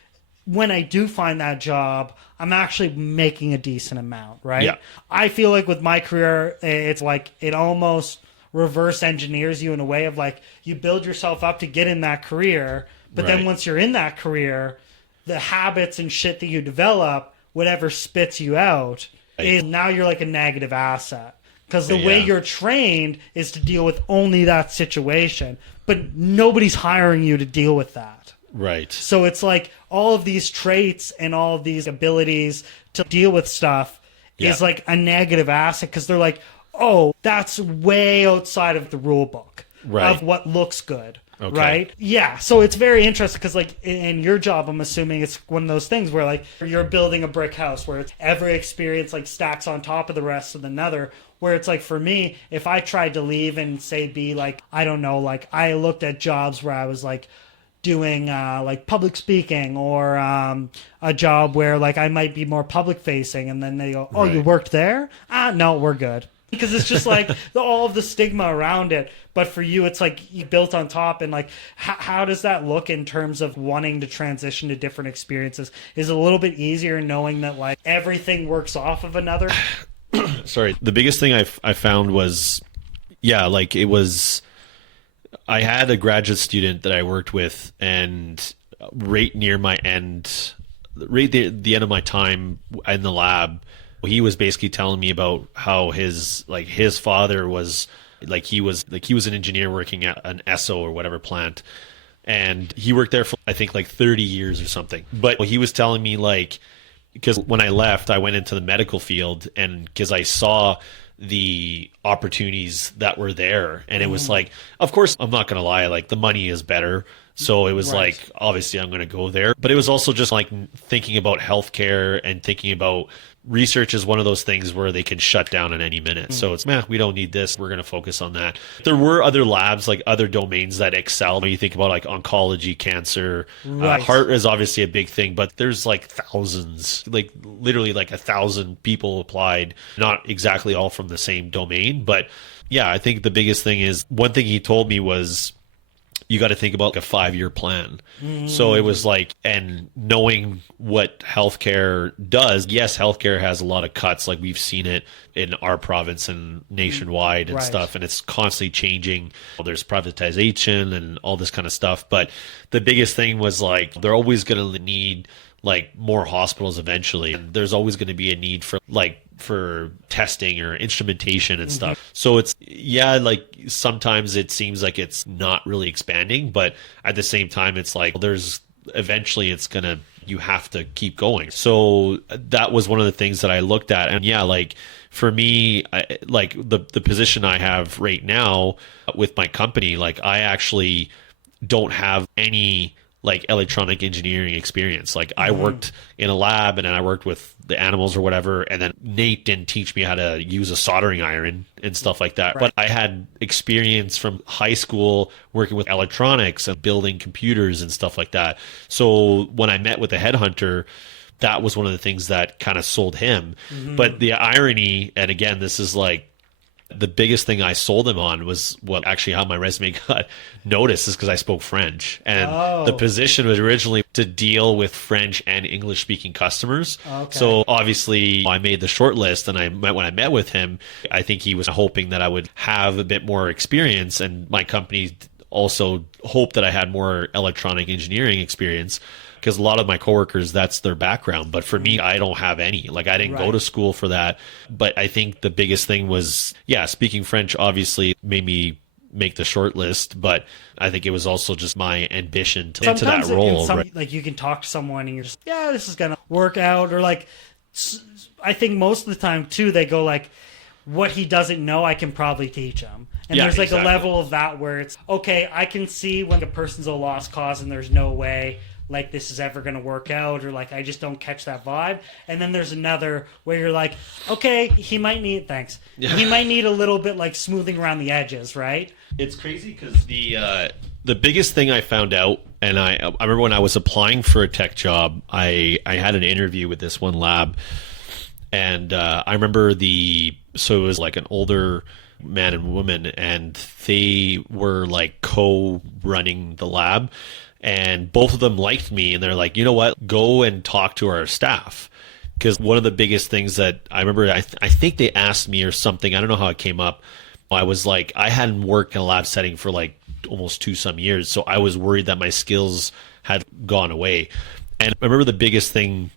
when I do find that job, I'm actually making a decent amount, right? Yeah. I feel like with my career, it's like it almost reverse engineers you in a way of like you build yourself up to get in that career, but then once you're in that career, the habits and shit that you develop, whatever spits you out, is now you're like a negative asset. Because the way you're trained is to deal with only that situation, but nobody's hiring you to deal with that. Right. So it's like all of these traits and all of these abilities to deal with stuff is like a negative asset, because they're like, oh, that's way outside of the rule book of what looks good. Okay. Right? Yeah. So it's very interesting, because like in your job, I'm assuming it's one of those things where like you're building a brick house where it's every experience like stacks on top of the rest of another. Where it's like, for me, if I tried to leave and say be like, I don't know, like I looked at jobs where I was like doing like public speaking, or a job where like I might be more public facing, and then they go, oh, you worked there? No, we're good. Because it's just like all of the stigma around it. But for you, it's like you built on top. And like, how does that look in terms of wanting to transition to different experiences? Is it a little bit easier knowing that like everything works off of another? Sorry. The biggest thing I found was, like it was, I had a graduate student that I worked with, and right near my end, right the end of my time in the lab, he was basically telling me about how his father was he was an engineer working at an Esso or whatever plant, and he worked there for I think like 30 years or something. But he was telling me like, because when I left, I went into the medical field, and because I saw the opportunities that were there, and it was like, of course, I'm not gonna lie, like the money is better. So it was like, obviously I'm going to go there. But it was also just like thinking about healthcare and thinking about research is one of those things where they can shut down at any minute. So it's, we don't need this. We're going to focus on that. There were other labs, like other domains that excel. When you think about like oncology, cancer, heart is obviously a big thing, but there's like thousands, like literally like 1,000 people applied, not exactly all from the same domain. But I think the biggest thing is, one thing he told me was, you got to think about like a 5-year plan. So it was like, and knowing what healthcare does, yes, healthcare has a lot of cuts. Like we've seen it in our province and nationwide and stuff, and it's constantly changing. There's privatization and all this kind of stuff. But the biggest thing was like, they're always going to need like more hospitals eventually. And there's always going to be a need for testing or instrumentation and stuff. So it's, like sometimes it seems like it's not really expanding, but at the same time, it's like there's eventually you have to keep going. So that was one of the things that I looked at. And like for me, like the position I have right now with my company, like I actually don't have any like electronic engineering experience. Like I worked in a lab and then I worked with the animals or whatever, and then Nate didn't teach me how to use a soldering iron and stuff like that. But I had experience from high school working with electronics and building computers and stuff like that. So when I met with the headhunter, that was one of the things that kind of sold him. But the irony, and again, this is like the biggest thing I sold him on, was what actually how my resume got noticed, is because I spoke French. And the position was originally to deal with French and English speaking customers. So obviously I made the short list, and when I met with him, I think he was hoping that I would have a bit more experience, and my company also hoped that I had more electronic engineering experience. because a lot of my coworkers, that's their background. But for me, I don't have any. Like, I didn't go to school for that. But I think the biggest thing was, speaking French obviously made me make the short list, but I think it was also just my ambition to into that role. Like, you can talk to someone and you're just, this is gonna work out, or like, I think most of the time too, they go like, what he doesn't know, I can probably teach him. And there's like a level of that where it's, okay, I can see when a person's a lost cause and there's no way like this is ever going to work out, or like I just don't catch that vibe. And then there's another where you're like, okay, he might need he might need a little bit like smoothing around the edges, right? It's crazy because the biggest thing I found out, and I remember when I was applying for a tech job, I had an interview with this one lab, and I remember so it was like an older man and woman, and they were like co-running the lab. And both of them liked me, and they're like, you know what, go and talk to our staff. Because one of the biggest things that I remember, I think they asked me or something, I don't know how it came up. I was like, I hadn't worked in a lab setting for like almost some years. So I was worried that my skills had gone away. And I remember the biggest thing,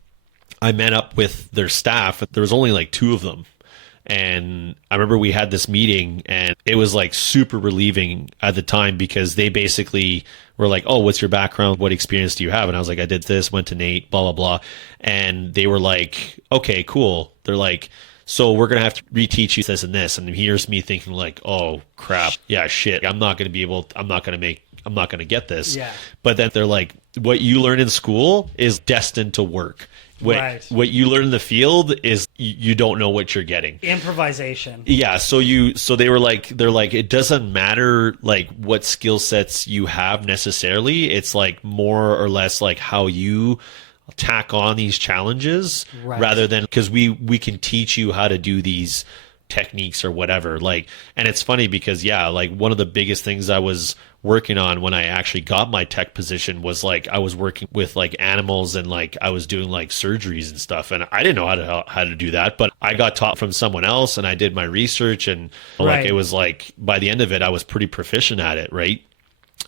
I met up with their staff. There was only like 2 of them. And I remember we had this meeting, and it was like super relieving at the time, because they basically were like, oh, what's your background? What experience do you have? And I was like, I did this, went to Nate, blah, blah, blah. And they were like, okay, cool. They're like, so we're going to have to reteach you this and this. And here's me thinking like, oh crap. Yeah, shit. I'm not going to get this. Yeah. But then they're like, what you learn in school is destined to work. What you learn in the field is you don't know what you're getting. Improvisation. Yeah. So they're like, it doesn't matter like what skill sets you have necessarily. It's like more or less like how you tack on these challenges, rather than, because we can teach you how to do these techniques or whatever. Like, and it's funny because like one of the biggest things I was working on when I actually got my tech position was like I was working with like animals, and like I was doing like surgeries and stuff, and I didn't know how to do that, but I got taught from someone else, and I did my research, and like it was like by the end of it I was pretty proficient at it, right?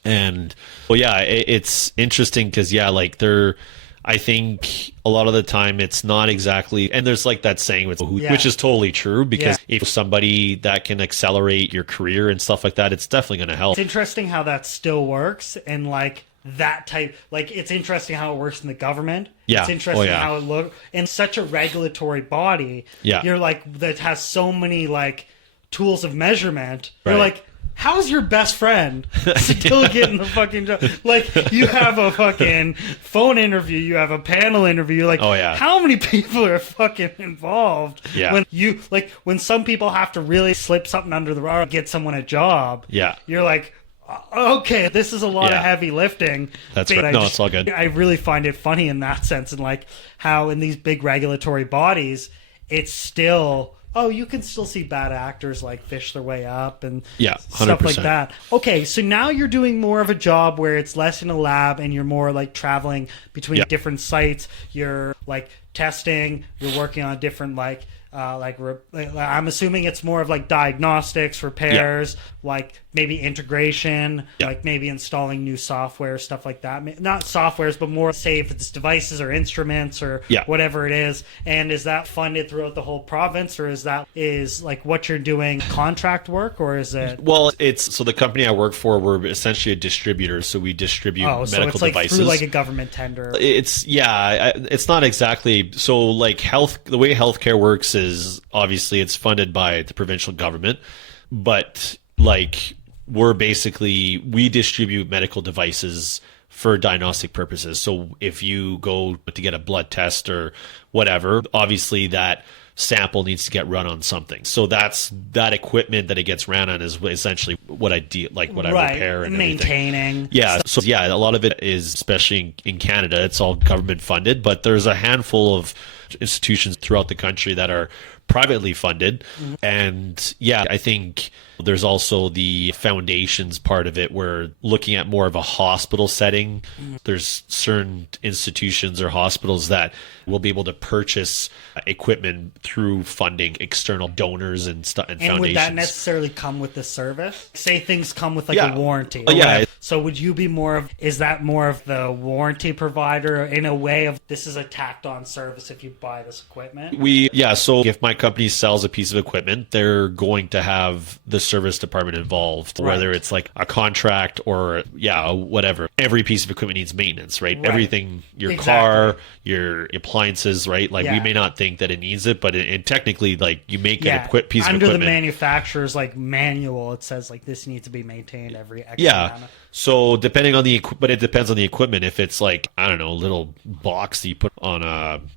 And well, it's interesting because like I think a lot of the time it's not exactly, and there's like that saying which is totally true, because if somebody that can accelerate your career and stuff like that, it's definitely going to help. It's interesting how that still works, and like that type, like it's interesting how it works in the government. Yeah. It's interesting how it looks in such a regulatory body. Yeah. You're like, that has so many like tools of measurement. You're like, how's your best friend still getting the fucking job? Like, you have a fucking phone interview, you have a panel interview. Like, how many people are fucking involved? Yeah. When you, like, when some people have to really slip something under the rug, get someone a job. Yeah. You're like, okay, this is a lot of heavy lifting. That's right. No, it's all good. I really find it funny in that sense, and like how in these big regulatory bodies, it's still, you can still see bad actors like fish their way up and 100%. stuff like that. Okay, so now you're doing more of a job where it's less in a lab and you're more like traveling between different sites. You're like testing, you're working on different I'm assuming it's more of like diagnostics, repairs, like maybe integration, like maybe installing new software, stuff like that. Not softwares, but more, say if it's devices or instruments or whatever it is. And is that funded throughout the whole province, or is like what you're doing contract work, or is it? Well, so the company I work for, we're essentially a distributor, so we distribute medical it's like devices through like a government tender. It's it's not exactly so. Like the way healthcare works is obviously it's funded by the provincial government, but like we distribute medical devices for diagnostic purposes. So if you go to get a blood test or whatever, obviously that sample needs to get run on something. So that equipment that it gets ran on is essentially what I do, like what I repair and maintaining. Yeah. So a lot of it is, especially in Canada, it's all government funded, but there's a handful of institutions throughout the country that are privately funded. And yeah, I think there's also the foundations part of it where looking at more of a hospital setting, there's certain institutions or hospitals that will be able to purchase equipment through funding external donors and foundations. And would that necessarily come with the service? Say things come with like Yeah. a warranty. Yeah. So would you be more of, is that more of the warranty provider in a way of this is a tacked on service if you buy this equipment? So if my company sells a piece of equipment, they're going to have the service department involved, whether it's like a contract or whatever. Every piece of equipment needs maintenance, right? Everything, your car, your appliances, right? Like we may not think that it needs it, but it technically, like you make an piece of equipment. Under the manufacturer's like manual, it says like this needs to be maintained every X amount of... So depending on but it depends on the equipment. If it's like, I don't know, a little box that you put on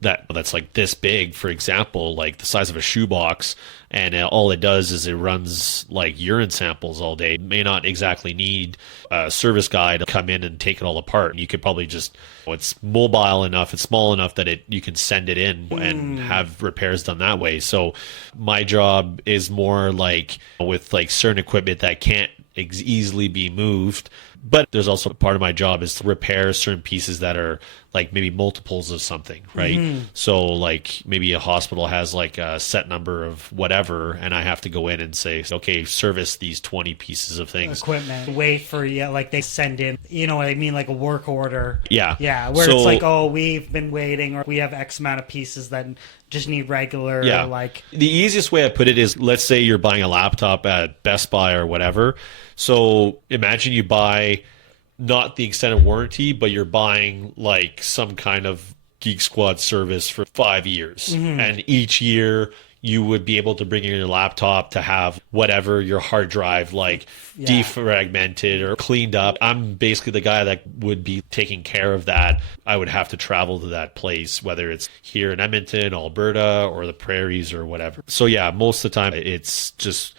that's like this big, for example, like the size of a shoebox, and all it does is it runs like urine samples all day. It may not exactly need a service guy to come in and take it all apart. You could probably just, it's mobile enough, it's small enough that you can send it in and have repairs done that way. So my job is more like with like certain equipment that can't easily be moved. But there's also part of my job is to repair certain pieces that are like maybe multiples of something, right? So like maybe a hospital has like a set number of whatever, and I have to go in and say, okay, service these 20 pieces of things. Equipment. Wait for like they send in, you know what I mean, like a work order. Yeah. Yeah, where it's like, oh, we've been waiting, or we have X amount of pieces that just need regular, like... The easiest way I put it is, let's say you're buying a laptop at Best Buy or whatever. So imagine you buy not the extended warranty, but you're buying like some kind of Geek Squad service for 5 years. And each year you would be able to bring in your laptop to have whatever your hard drive like defragmented or cleaned up. I'm basically the guy that would be taking care of that. I would have to travel to that place, whether it's here in Edmonton, Alberta, or the prairies or whatever. So yeah, most of the time it's just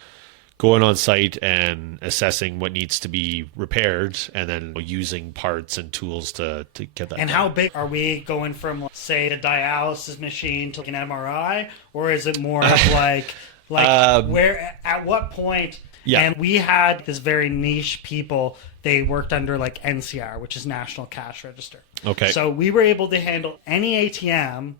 going on site and assessing what needs to be repaired, and then using parts and tools to get that And done. how big are we going from, say, a dialysis machine to like an MRI, or is it more of like where, at what point? Yeah. And we had this very niche people, they worked under like NCR, which is National Cash Register. Okay. So we were able to handle any ATM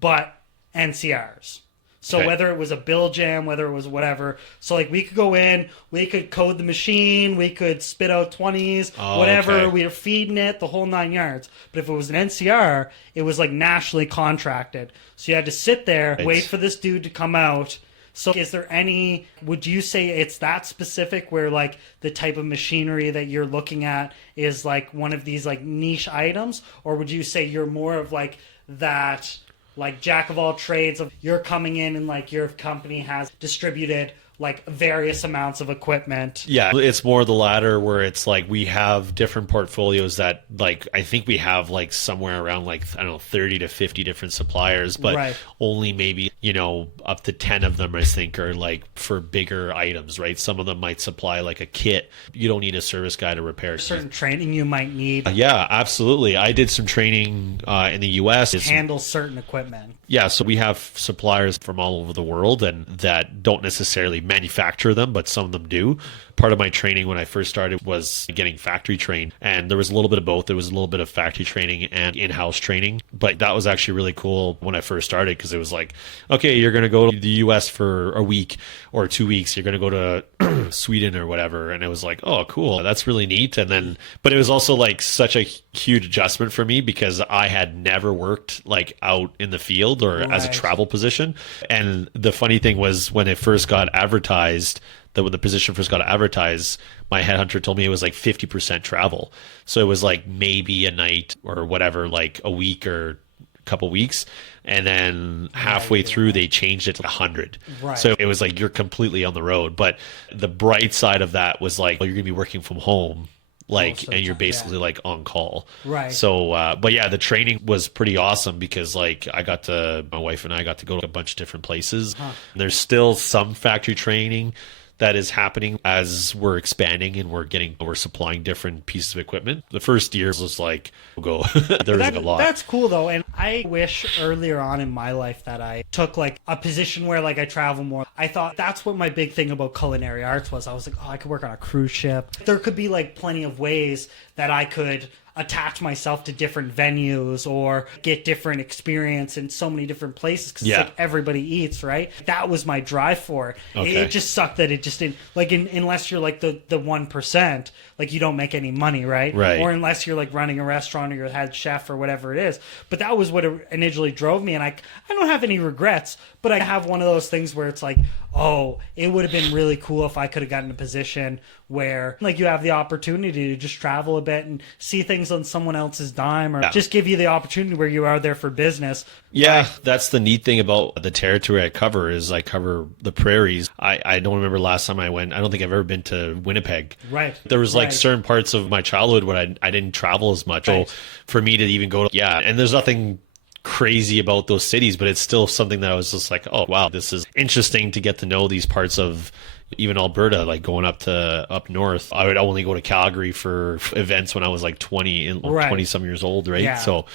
but NCRs. So whether it was a bill jam, whether it was whatever. So like we could go in, we could code the machine, we could spit out 20s, whatever. Okay. We were feeding it, the whole 9 yards. But if it was an NCR, it was like nationally contracted. So you had to sit there, wait for this dude to come out. So is there any, would you say it's that specific where like the type of machinery that you're looking at is like one of these like niche items? Or would you say you're more of like that, like jack of all trades, of you're coming in and like your company has distributed like various amounts of equipment? Yeah, it's more the latter, where it's like we have different portfolios that, like, I think we have like somewhere around like, I don't know, 30 to 50 different suppliers, but only maybe, you know, up to 10 of them I think are like for bigger items, right? Some of them might supply like a kit. You don't need a service guy to repair. Certain training you might need. Yeah, absolutely. I did some training in the US. Handle certain equipment. Yeah, so we have suppliers from all over the world and that don't necessarily manufacture them, but some of them do. Part of my training when I first started was getting factory trained, and there was a little bit of both. There was a little bit of factory training and in-house training, but that was actually really cool when I first started, because it was like, okay, you're going to go to the US for a week or 2 weeks, you're going to go to Sweden or whatever, and it was like, oh, cool, that's really neat. And then, but it was also like such a huge adjustment for me because I had never worked like out in the field or as a travel position. And the funny thing was, when it first got advertised, that when the position first got advertised, my headhunter told me it was like 50% travel. So it was like maybe a night or whatever, like a week or a couple weeks. And then halfway through, they changed it to 100. Right. So it was like you're completely on the road. But the bright side of that was like, well, you're going to be working from home. Like, and you're basically like on call. Right. So, but yeah, the training was pretty awesome because like my wife and I got to go to a bunch of different places. There's still some factory training. that is happening as we're expanding and we're supplying different pieces of equipment. The first year was like, go. There isn't a lot. That's cool though, and I wish earlier on in my life that I took like a position where like I travel more. I thought that's what my big thing about culinary arts was. I was like, oh, I could work on a cruise ship. There could be like plenty of ways that I could attach myself to different venues or get different experience in so many different places because it's like everybody eats, right? That was my drive for it. Okay. It just sucked that it just didn't, like, unless you're like the 1%, like you don't make any money, right? Or unless you're like running a restaurant or you're a head chef or whatever it is. But that was what initially drove me, and I don't have any regrets, but I have one of those things where it's like, oh, it would have been really cool if I could have gotten a position where like you have the opportunity to just travel a bit and see things on someone else's dime, or just give you the opportunity where you are there for business. Yeah, that's the neat thing about the territory I cover is I cover the prairies. I don't remember last time I went. I don't think I've ever been to Winnipeg. Right. There was like certain parts of my childhood where I didn't travel as much. So for me to even go to, and there's nothing crazy about those cities, but it's still something that I was just like, oh wow, this is interesting to get to know these parts of even Alberta, like going up north. I would only go to Calgary for events when I was like 20 and 20 some years old, right? Yeah. So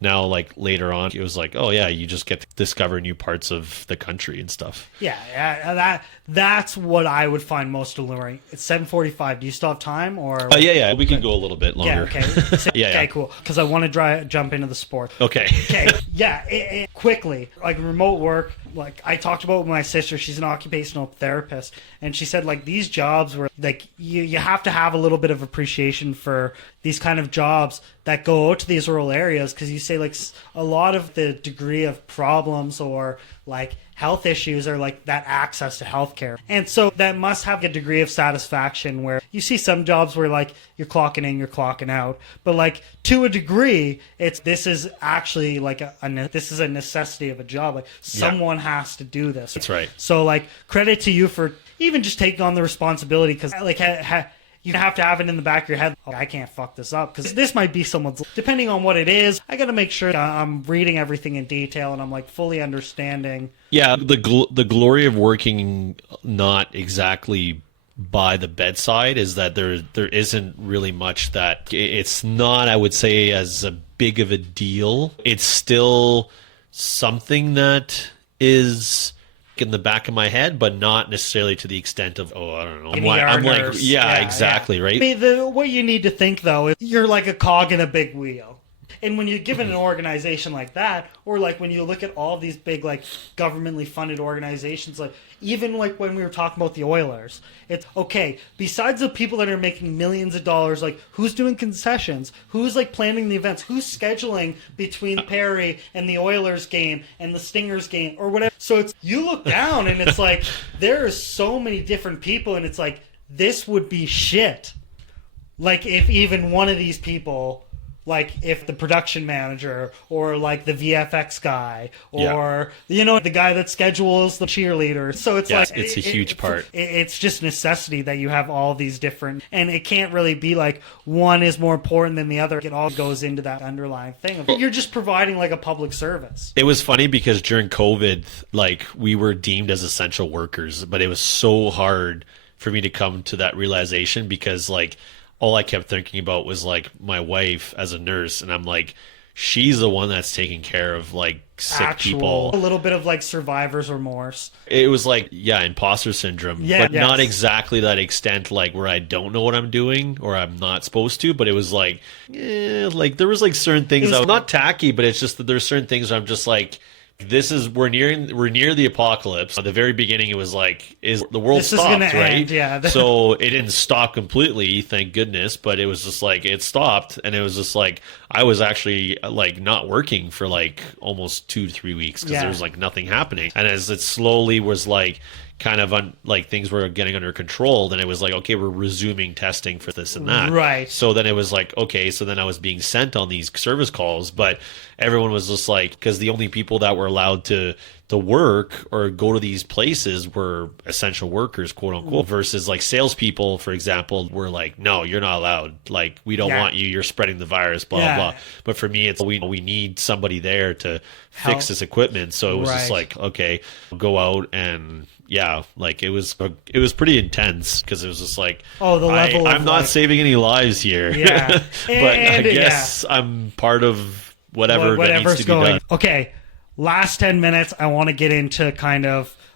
now like later on it was like, oh yeah, you just get to discover new parts of the country and stuff. That's what I would find most alluring. It's 7:45. Do you still have time, or we can go a little bit longer. Okay, cool, because I want to jump into the sport. Okay Quickly, like remote work, like I talked about with my sister. She's an occupational therapist, and she said like these jobs were like you have to have a little bit of appreciation for these kind of jobs that go out to these rural areas, because you say like a lot of the degree of problems or like health issues are like that access to healthcare. And so that must have a degree of satisfaction where you see some jobs where like you're clocking in, you're clocking out. But like to a degree, this is actually like this is a necessity of a job. Like someone has to do this. That's right. So like credit to you for even just taking on the responsibility, because like you have to have it in the back of your head. Oh, I can't fuck this up because this might be someone's. Depending on what it is, I got to make sure I'm reading everything in detail and I'm like fully understanding. Yeah, the glory of working not exactly by the bedside is that there isn't really much that it's not, I would say, as a big of a deal. It's still something that is in the back of my head, but not necessarily to the extent of, oh, I don't know. I'm like, exactly, right? I mean, what you need to think, though, is you're like a cog in a big wheel. And when you're given an organization like that, or like when you look at all these big like governmentally funded organizations, like even like when we were talking about the Oilers, it's okay, besides the people that are making millions of dollars, like who's doing concessions, who's like planning the events, who's scheduling between Perry and the Oilers game and the Stingers game or whatever. So it's, you look down and it's like there are so many different people, and it's like this would be shit like if even one of these people, like if the production manager or like the VFX guy or the guy that schedules the cheerleader. So it's like it's a huge part. It's just necessity that you have all these different, and it can't really be like one is more important than the other. It all goes into that underlying thing. You're just providing like a public service. It was funny because during COVID, like we were deemed as essential workers, but it was so hard for me to come to that realization because like all I kept thinking about was like my wife as a nurse, and I'm like, she's the one that's taking care of like sick people. A little bit of like survivor's remorse. It was like, imposter syndrome, but not exactly that extent, like where I don't know what I'm doing or I'm not supposed to. But it was like, like there was like certain things that were not tacky, but it's just that there's certain things where I'm just like, we're near the apocalypse. At the very beginning, it was like, is the world stopped, right? End, So it didn't stop completely, thank goodness, but it was just like it stopped, and it was just like I was actually like not working for like almost 2 to 3 weeks because there was like nothing happening. And as it slowly was like kind of like things were getting under control, then it was like, okay, we're resuming testing for this and that. Right. So then it was like, okay, so then I was being sent on these service calls, but everyone was just like, because the only people that were were allowed to work or go to these places were essential workers, quote unquote, versus like salespeople, for example, were like, no, you're not allowed. Like, we don't want you. You're spreading the virus, blah, blah, blah. But for me, it's we need somebody there to fix this equipment. So it was just like, okay, go out and like it was pretty intense because it was just like, the level I'm not saving any lives here. Yeah. But I guess I'm part of whatever's that needs to be done. Okay. Last 10 minutes, I want to get into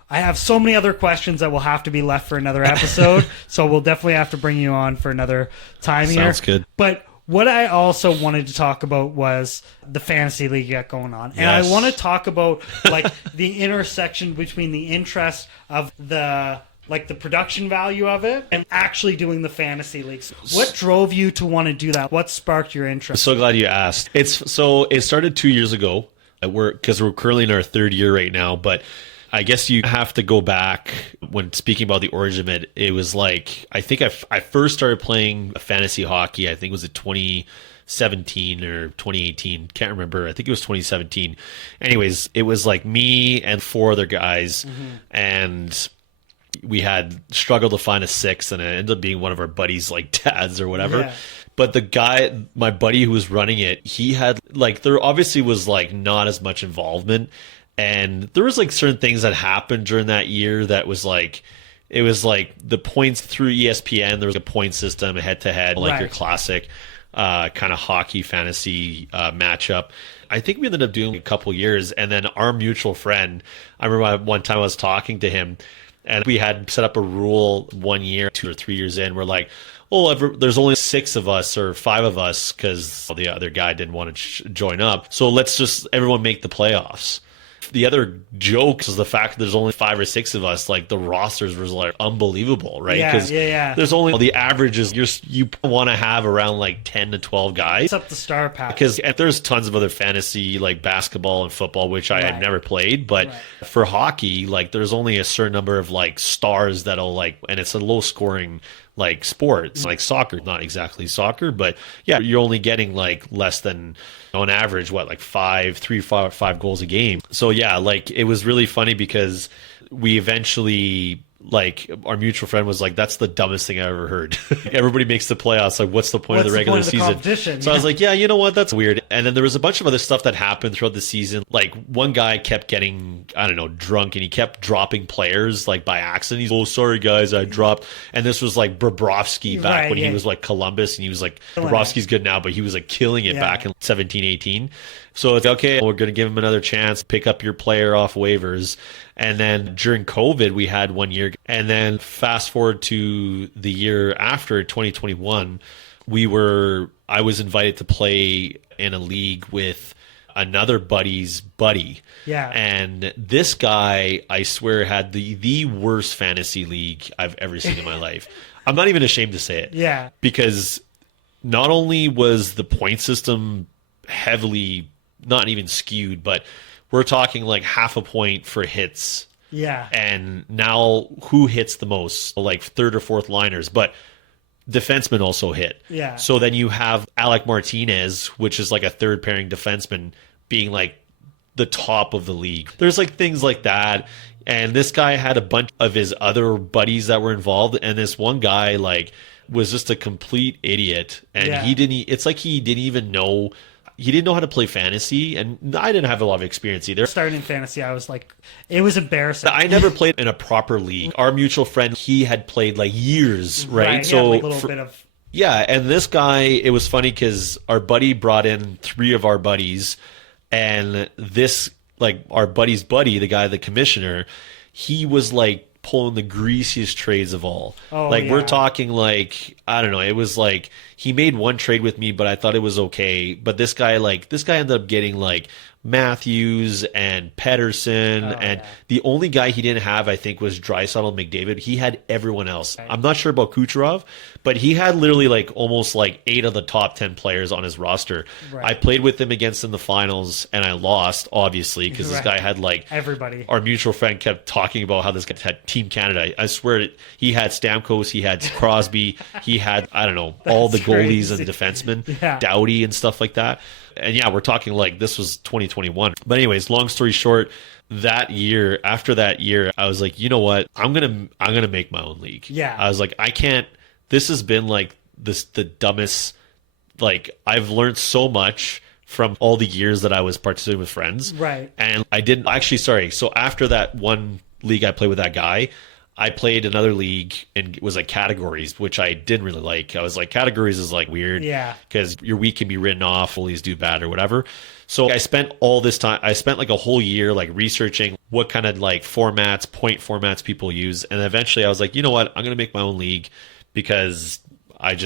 I have so many other questions that will have to be left for another episode. So we'll definitely have to bring you on for another time here. Sounds good. But what I also wanted to talk about was the fantasy league you got going on. And I want to talk about like the intersection between the interest of the production value of it and actually doing the fantasy leagues. What drove you to want to do that? What sparked your interest? So glad you asked. It started 2 years ago. Because we're currently in our third year right now, but I guess you have to go back when speaking about the origin of it. It was like, I think I first started playing fantasy hockey. I think it was in 2017 or 2018. Can't remember. I think it was 2017. Anyways, it was like me and 4 other guys, and we had struggled to find a sixth, and it ended up being one of our buddies' like dads or whatever. Yeah. But the guy, my buddy who was running it, he had like, there obviously was like not as much involvement. And there was like certain things that happened during that year that was like, it was like the points through ESPN, there was a point system, a head to head, like your classic kind of hockey fantasy matchup. I think we ended up doing a couple years. And then our mutual friend, I remember one time I was talking to him and we had set up a rule 1 year, 2 or 3 years in. We're like, there's only 6 of us or 5 of us because the other guy didn't want to join up. So let's just everyone make the playoffs. The other joke is the fact that there's only 5 or 6 of us. Like the rosters was like unbelievable, right? Because there's only the average is you want to have around like 10 to 12 guys. It's up the star pack. Because there's tons of other fantasy like basketball and football, which I had never played. But for hockey, like there's only a certain number of like stars that'll like, and it's a low scoring like sports, like soccer, not exactly soccer, but yeah, you're only getting like less than on average, like 5 goals a game. So yeah, like it was really funny because we eventually, like our mutual friend was like, that's the dumbest thing I ever heard. Everybody makes the playoffs. Like, what's the point of the regular season? So I was like, yeah, you know what? That's weird. And then there was a bunch of other stuff that happened throughout the season. Like one guy kept getting, I don't know, drunk and he kept dropping players like by accident. He's, oh, sorry guys, I dropped. And this was like Bobrovsky back when he was like Columbus, and he was like, Bobrovsky's good now, but he was like killing it back in 17, 18. So it's okay, we're going to give him another chance, pick up your player off waivers. And then during COVID, we had 1 year. And then fast forward to the year after 2021, I was invited to play in a league with another buddy's buddy. Yeah. And this guy, I swear, had the worst fantasy league I've ever seen in my life. I'm not even ashamed to say it. Yeah. Because not only was the point system heavily not even skewed, but we're talking like half a point for hits. Yeah. And now who hits the most? Like third or fourth liners. But defensemen also hit. Yeah. So then you have Alec Martinez, which is like a third pairing defenseman, being like the top of the league. There's like things like that. And this guy had a bunch of his other buddies that were involved. And this one guy like was just a complete idiot. And it's like he didn't even know. He didn't know how to play fantasy, and I didn't have a lot of experience either. Starting in fantasy, I was like, it was embarrassing. I never played in a proper league. Our mutual friend, he had played like years, right? So like a little bit of... Yeah, and this guy, it was funny because our buddy brought in 3 of our buddies, and this, like our buddy's buddy, the guy, the commissioner, he was like pulling the greasiest trades of all. We're talking like, I don't know, it was like he made one trade with me, but I thought it was okay. But this guy ended up getting like Matthews and Pedersen, and the only guy he didn't have, I think, was Draisaitl and McDavid. He had everyone else. I'm not sure about Kucherov, but he had literally like almost like 8 of the top 10 players on his roster. I played with him against in the finals, and I lost, obviously, because this guy had like everybody. Our mutual friend kept talking about how this guy had Team Canada. I swear he had Stamkos, he had Crosby, he had, I don't know, all the goalies and defensemen, Doughty and stuff like that. And yeah, we're talking like this was 2021. But anyways, long story short, after that year, I was like, you know what? I'm gonna make my own league. Yeah. I was like, I can't. This has been like the dumbest. Like, I've learned so much from all the years that I was participating with friends. Right. And I didn't actually, sorry. So after that one league I played with that guy, I played another league and it was like categories, which I didn't really like. I was like, categories is like weird. Yeah. Because your week can be written off, goalies do bad or whatever. So I spent all this time, I spent like a whole year like researching what kind of like formats, point formats people use. And eventually I was like, you know what? I'm going to make my own league because I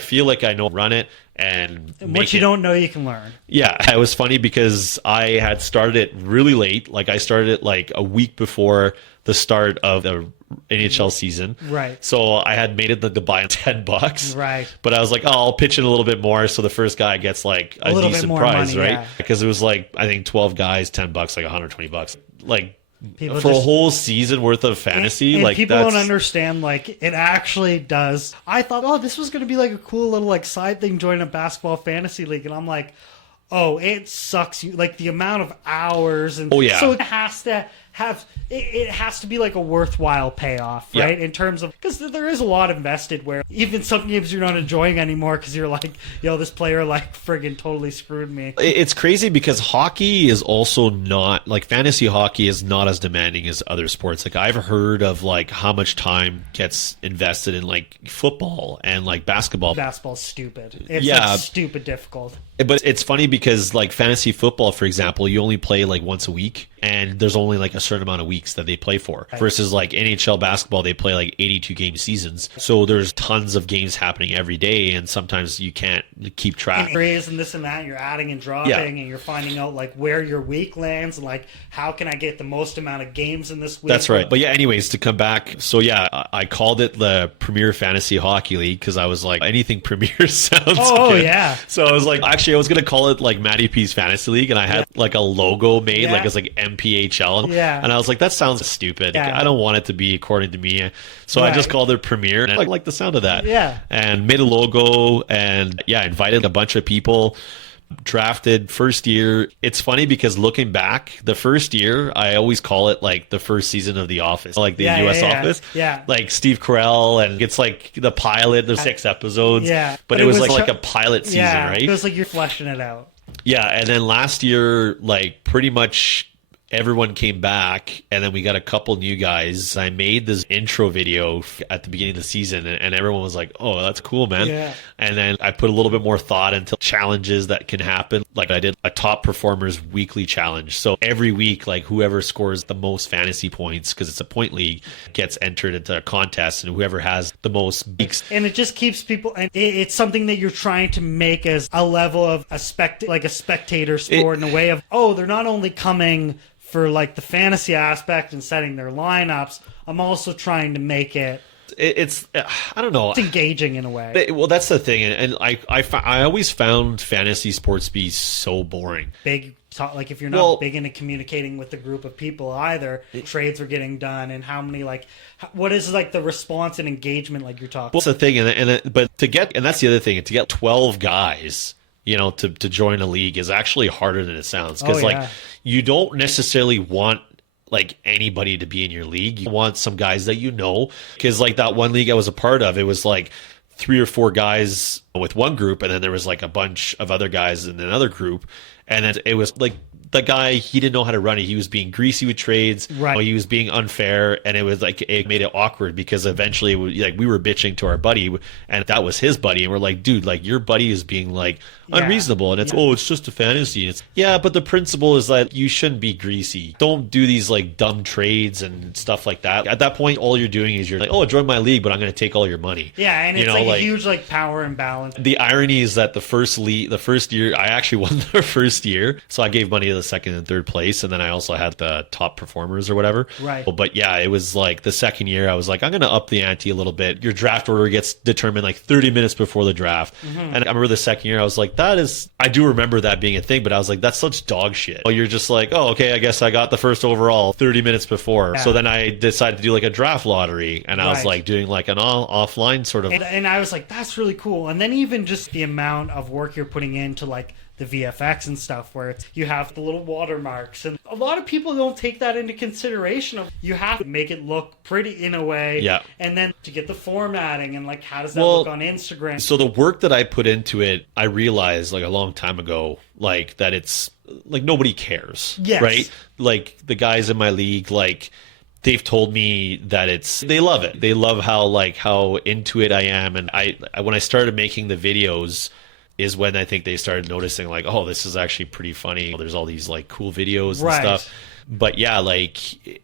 feel like I know how to run it and what you don't know, you can learn. Yeah, it was funny because I had started it really late. Like I started it like a week before the start of the NHL season. Right. So I had made it to buy $10. Right. But I was like, oh, I'll pitch in a little bit more so the first guy gets like a little bit decent more prize, money, right? yeah. Because it was like I think 12 guys, $10, like $120. Like People for a just- whole season worth of fantasy, and like people that's don't understand, like, it actually does. I thought, oh, this was going to be like a cool little like side thing, join a basketball fantasy league, and I'm like, oh, it sucks. You like the amount of hours, and Oh, yeah. so it has to have it has to be like a worthwhile payoff, right? Yeah. In terms of, because there is a lot invested where even some games you're not enjoying anymore because you're like, yo, this player like friggin' totally screwed me. It's crazy because hockey is also not like fantasy hockey is not as demanding as other sports. Like I've heard of like how much time gets invested in like football and like basketball. Basketball's stupid. It's Yeah. like, stupid difficult. But it's funny because like fantasy football, for example, you only play like once a week and there's only like a certain amount of weeks that they play for. Right. Versus like NHL basketball, they play like 82 game seasons. So there's tons of games happening every day and sometimes you can't keep track. And raise and this and that, you're adding and dropping, Yeah. and you're finding out like where your week lands, and like how can I get the most amount of games in this week. That's right. But yeah, anyways, to come back. So yeah, I called it the Premier Fantasy Hockey League because I was like, anything Premier sounds Oh, good. yeah. So I was like, actually, I was going to call it like Matty P's Fantasy League. And I had like a logo made, Yeah. like it's like MPHL. Yeah. And I was like, that sounds stupid. Yeah. I don't want it to be according to me. So I just Right. called it Premier. And I like the sound of that. Yeah. And made a logo and yeah, invited a bunch of people. Drafted first year. It's funny because looking back, the first year I always call it like the first season of The Office, like the Yeah, US yeah, yeah. Office. Yeah. Like Steve Carell, and it's like the pilot. There's 6 episodes. Yeah. but it was like a pilot season, Yeah, right? it was like you're fleshing it out. Yeah, and then last year, like pretty much everyone came back, and then we got a couple new guys. I made this intro video at the beginning of the season, and everyone was like, "Oh, that's cool, man." Yeah. And then I put a little bit more thought into challenges that can happen. Like I did a top performers weekly challenge. So every week, like whoever scores the most fantasy points, because it's a point league, gets entered into a contest, and whoever has the most weeks. And it just keeps people, and it's something that you're trying to make as a level of a spectator sport in a way of, oh, they're not only coming for like the fantasy aspect and setting their lineups, I'm also trying to make it It's I don't know. it's engaging in a way. Well, that's the thing, and I always found fantasy sports to be so boring. Big talk, like if you're not big into communicating with a group of people either, trades are getting done, and how many like what is like the response and engagement like you're talking. Well, that's the thing, but to get, and that's the other thing, to get 12 guys, you know, to join a league is actually harder than it sounds, because like you don't necessarily want like anybody to be in your league. You want some guys that you know, because like that one league I was a part of, it was like 3 or 4 guys with one group, and then there was like a bunch of other guys in another group, and then it was like the guy, he didn't know how to run it. He was being greasy with trades. Right. He was being unfair, and it was like, it made it awkward because eventually like we were bitching to our buddy, and that was his buddy, and we're like, dude, like your buddy is being like unreasonable, and it's it's just a fantasy. And it's but the principle is that you shouldn't be greasy. Don't do these like dumb trades and stuff like that. At that point, all you're doing is you're like, oh, join my league, but I'm going to take all your money. Yeah, and it's like a huge like power imbalance. The irony is that the first year, I actually won the first year, so I gave money to the second and third place, and then I also had the top performers or whatever. Right. But yeah, it was like the second year, I was like, I'm going to up the ante a little bit. Your draft order gets determined like 30 minutes before the draft. Mm-hmm. And I remember the second year, I was like, I do remember that being a thing, but I was like, that's such dog shit. You're just like, oh, okay, I guess I got the first overall 30 minutes before. Yeah. So then I decided to do like a draft lottery, and I was like doing like an offline sort of. And I was like, that's really cool. And then even just the amount of work you're putting into like the VFX and stuff where you have the little watermarks, and a lot of people don't take that into consideration of you have to make it look pretty in a way, and then to get the formatting and like how does that look on Instagram. So the work that I put into it, I realized like a long time ago, like that it's like nobody cares, right? Like the guys in my league, like they've told me that they love it. They love how into it I am. And I when I started making the videos is when I think they started noticing like, oh, this is actually pretty funny. There's all these like cool videos and stuff. But yeah, like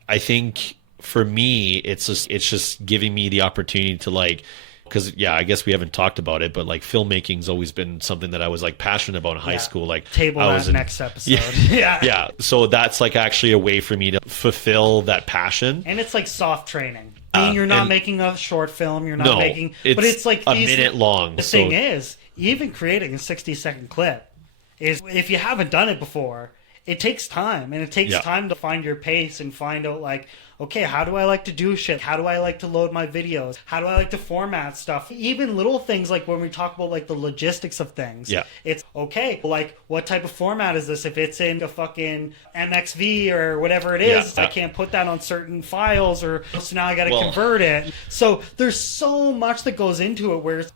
I think for me, it's just giving me the opportunity to like, because I guess we haven't talked about it, but like filmmaking's always been something that I was like passionate about in high school. Like next episode. Yeah. So that's like actually a way for me to fulfill that passion. And it's like soft training. I mean, you're not making a short film. You're not making, but it's like a minute long. The thing is, even creating a 60-second clip is, if you haven't done it before, it takes time, and it takes time to find your pace and find out like, okay, how do I like to do shit? How do I like to load my videos? How do I like to format stuff? Even little things like when we talk about like the logistics of things. It's okay, like what type of format is this? If it's in a fucking MXV or whatever it is, I can't put that on certain files, or so now I got to convert it. So there's so much that goes into it where it's,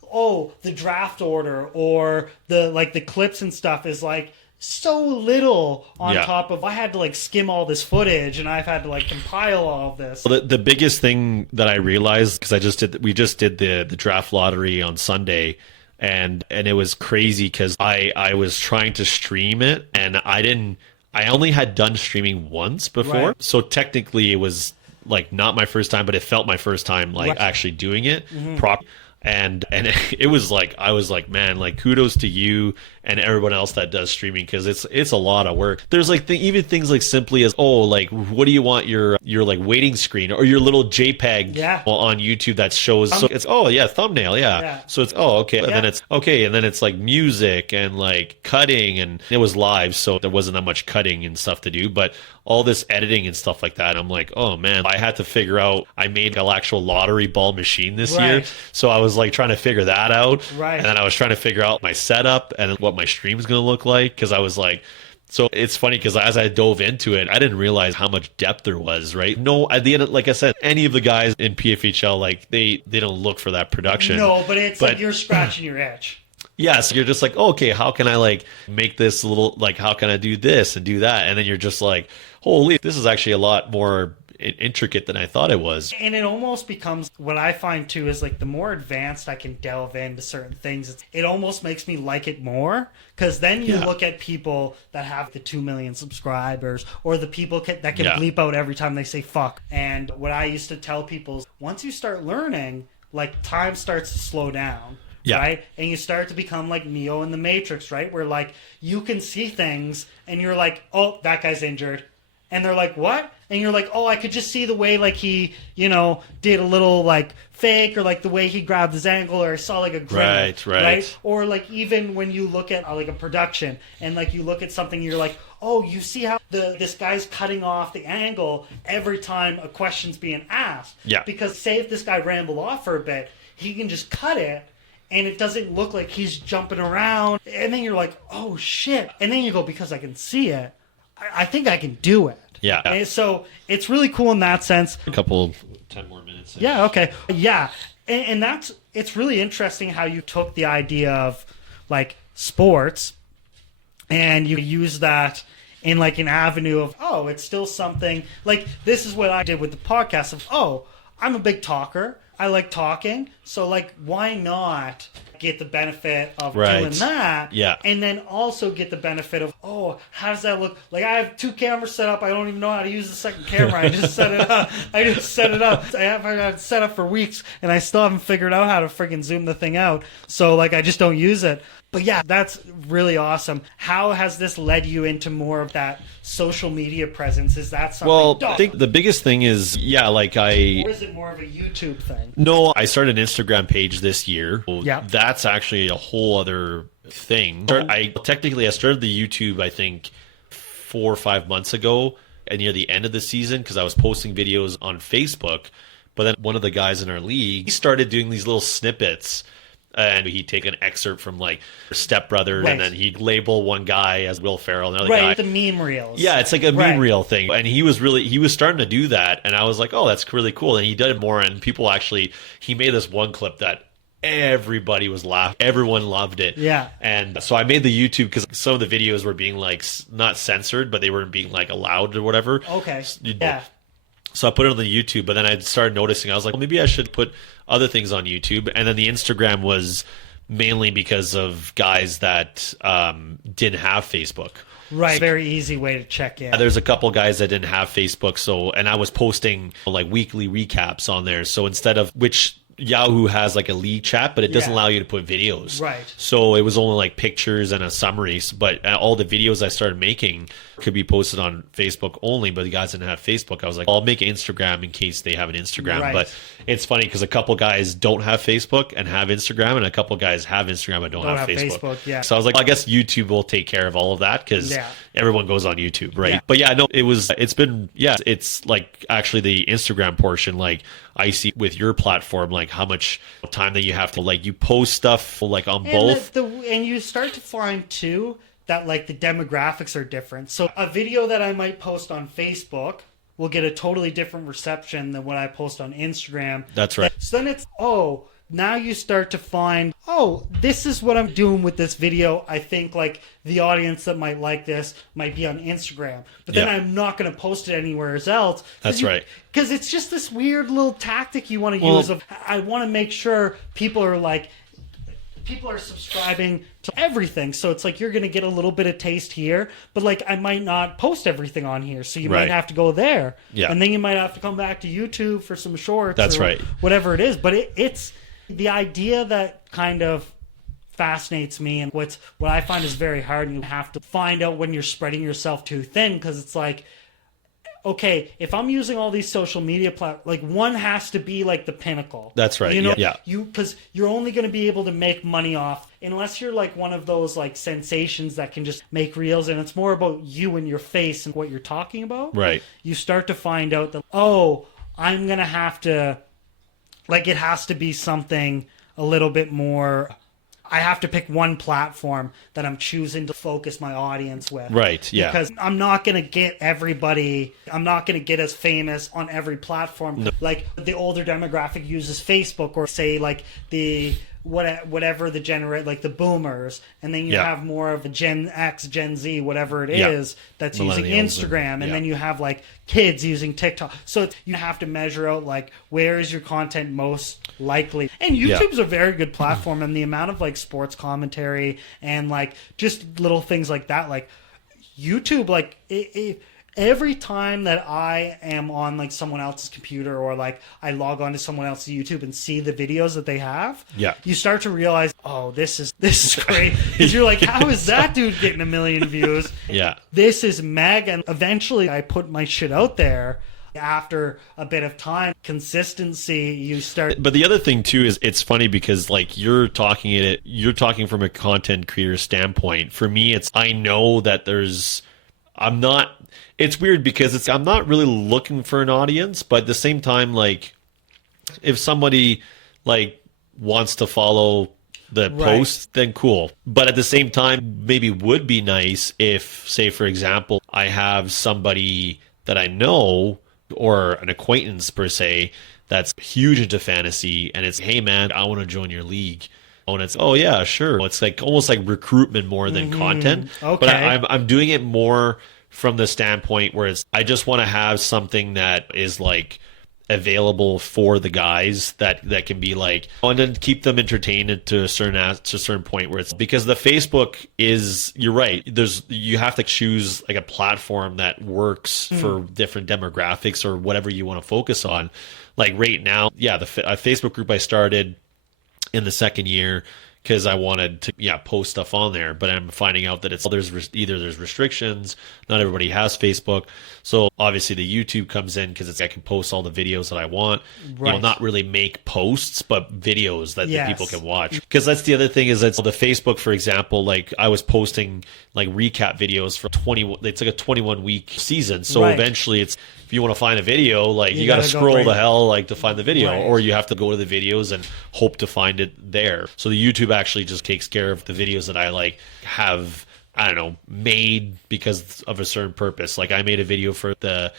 the draft order or the clips and stuff is like so little on top of I had to like skim all this footage and I've had to like compile all of this. Well, the biggest thing that I realized, because we just did the draft lottery on Sunday, and it was crazy because I was trying to stream it, and I only had done streaming once before, so technically it was like not my first time, but it felt my first time like actually doing it properly. And it was like, I was like, man, like kudos to you and everyone else that does streaming, because it's a lot of work. There's like even things like simply as, like what do you want your like waiting screen or your little JPEG on YouTube that shows, so it's thumbnail, so it's okay, and then it's okay, and then it's like music and like cutting, and it was live, so there wasn't that much cutting and stuff to do, but all this editing and stuff like that, I'm like, oh man, I had to figure out, I made an actual lottery ball machine this year, so I was like trying to figure that out, and then I was trying to figure out my setup and what my stream is going to look like, because I was like, so it's funny because as I dove into it, I didn't realize how much depth there was, right? No, at the end, like I said, any of the guys in PFHL, like they don't look for that production. No, but it's like you're scratching your itch. Yeah, so you're just like, okay, how can I like make this a little, like how can I do this and do that? And then you're just like, holy, this is actually a lot more intricate than I thought it was. And it almost becomes, what I find too is like the more advanced I can delve into certain things, it almost makes me like it more, because then you look at people that have the 2 million subscribers, or the people that can bleep out every time they say fuck. And what I used to tell people is, once you start learning, like time starts to slow down. Right? And you start to become like Neo in the Matrix, right? Where like you can see things and you're like, oh, that guy's injured. And they're like, what? And you're like, oh, I could just see the way like he, did a little like fake, or like the way he grabbed his ankle, or I saw like a grin, right? Or like even when you look at like a production and like you look at something, you're like, oh, you see how this guy's cutting off the angle every time a question's being asked. Because say if this guy rambled off for a bit, he can just cut it, and it doesn't look like he's jumping around. And then you're like, oh, shit. And then you go, because I can see it, I think I can do it. And so it's really cool in that sense. A couple, 10 more minutes. Yeah, okay. Yeah. And it's really interesting how you took the idea of, like, sports, and you use that in, like, an avenue of, oh, it's still something. Like, this is what I did with the podcast of, oh, I'm a big talker. I like talking, so like, why not get the benefit of doing that? And then also get the benefit of, oh, how does that look? Like, I have 2 cameras set up. I don't even know how to use the second camera. I just set it up. I have had it set up for weeks, and I still haven't figured out how to freaking zoom the thing out. So like, I just don't use it. But yeah, that's really awesome. How has this led you into more of that social media presence? Is that something? Well, I think the biggest thing is, or is it more of a YouTube thing? No, I started an Instagram page this year. That's actually a whole other thing. I started the YouTube, I think, 4 or 5 months ago, and near the end of the season, because I was posting videos on Facebook. But then one of the guys in our league, he started doing these little snippets. and he'd take an excerpt from like Step Brothers, Right. and then he'd label one guy as Will Ferrell, another Right, guy. the meme reels. Yeah, it's like a Right. meme reel thing. And he was starting to do that. And I was like, oh, that's really cool. And he did it more. And people actually, he made this one clip that everybody was laughing. Everyone loved it. Yeah. And so I made the YouTube because some of the videos were being like, not censored, but they weren't being like allowed or whatever. Okay. Yeah. So I put it on the YouTube, but then I started noticing, I was like, well, maybe I should put other things on YouTube. And then the Instagram was mainly because of guys that didn't have Facebook. Right. Very easy way to check in. There's a couple guys that didn't have Facebook, and I was posting like weekly recaps on there. So instead of which Yahoo has like a lead chat, but it doesn't allow you to put videos. Right. So it was only like pictures and a summary. But all the videos I started making could be posted on Facebook only, but the guys didn't have Facebook. I was like, I'll make Instagram in case they have an Instagram. Right. But it's funny because a couple guys don't have Facebook and have Instagram, and a couple guys have Instagram and don't have Facebook. Yeah. So I was like, I guess YouTube will take care of all of that because everyone goes on YouTube, right? Yeah. But yeah, no, it's like actually the Instagram portion, like I see with your platform, like how much time that you have to, like, you post stuff like on both. And you start to find too that like the demographics are different. So a video that I might post on Facebook will get a totally different reception than what I post on Instagram. That's right. So then it's, now you start to find, this is what I'm doing with this video. I think like the audience that might like this might be on Instagram, but then I'm not going to post it anywhere else. That's right. Because it's just this weird little tactic you want to use of, I want to make sure people are subscribing to everything. So it's like you're going to get a little bit of taste here, but like I might not post everything on here. So you might have to go there. Yeah. And then you might have to come back to YouTube for some shorts. That's or right. Whatever it is. But it's the idea that kind of fascinates me, and what I find is very hard, and you have to find out when you're spreading yourself too thin, because it's like, okay, if I'm using all these social media platforms, like one has to be like the pinnacle. That's right. You know, yeah. Because you're only going to be able to make money off, unless you're like one of those like sensations that can just make reels, and it's more about you and your face and what you're talking about. Right. You start to find out that, I'm going to have to, like, it has to be something a little bit more. I have to pick one platform that I'm choosing to focus my audience with. Right, yeah. Because I'm not going to get everybody, I'm not going to get as famous on every platform. No. Like the older demographic uses Facebook, or say like the whatever the like the boomers, and then you have more of a Gen X, Gen Z, whatever it is that's using Instagram, and then you have like kids using TikTok. So you have to measure out like where is your content most likely. And YouTube's a very good platform, and the amount of like sports commentary and like just little things like that, like YouTube, like every time that I am on like someone else's computer, or like I log on to someone else's YouTube and see the videos that they have, you start to realize, this is great. Because you're like, how is that dude getting 1 million views? This is mega. And eventually I put my shit out there. After a bit of time, consistency, you start. But the other thing too is, it's funny because like you're talking from a content creator standpoint. For me, I know that it's weird because I'm not really looking for an audience, but at the same time, like if somebody like wants to follow the post, then cool. But at the same time, maybe would be nice if, say, for example, I have somebody that I know, or an acquaintance per se, that's huge into fantasy, and it's, hey man, I want to join your league. And it's, oh yeah, sure. It's like almost like recruitment more than content. Okay. But I'm doing it more from the standpoint where I just want to have something that is like available for the guys that can be like, and then keep them entertained to a certain point, where it's, because the Facebook is, you're right, you have to choose like a platform that works for different demographics or whatever you want to focus on. Like right now, a Facebook group I started in the second year because I wanted to post stuff on there, but I'm finding out that there's restrictions. Not everybody has Facebook, so obviously the YouTube comes in because I can post all the videos that I want. Right. Not really make posts, but videos that Yes. the people can watch. Because that's the other thing is that the Facebook, for example, like I was posting like recap videos for 20. It's like a 21-week season, so Right. eventually it's. If you want to find a video, like you got to gotta go scroll right- the hell like to find the video, Right. or you have to go to the videos and hope to find it there. So the YouTube actually just takes care of the videos that I like have, I don't know, made because of a certain purpose. Like I made a video for the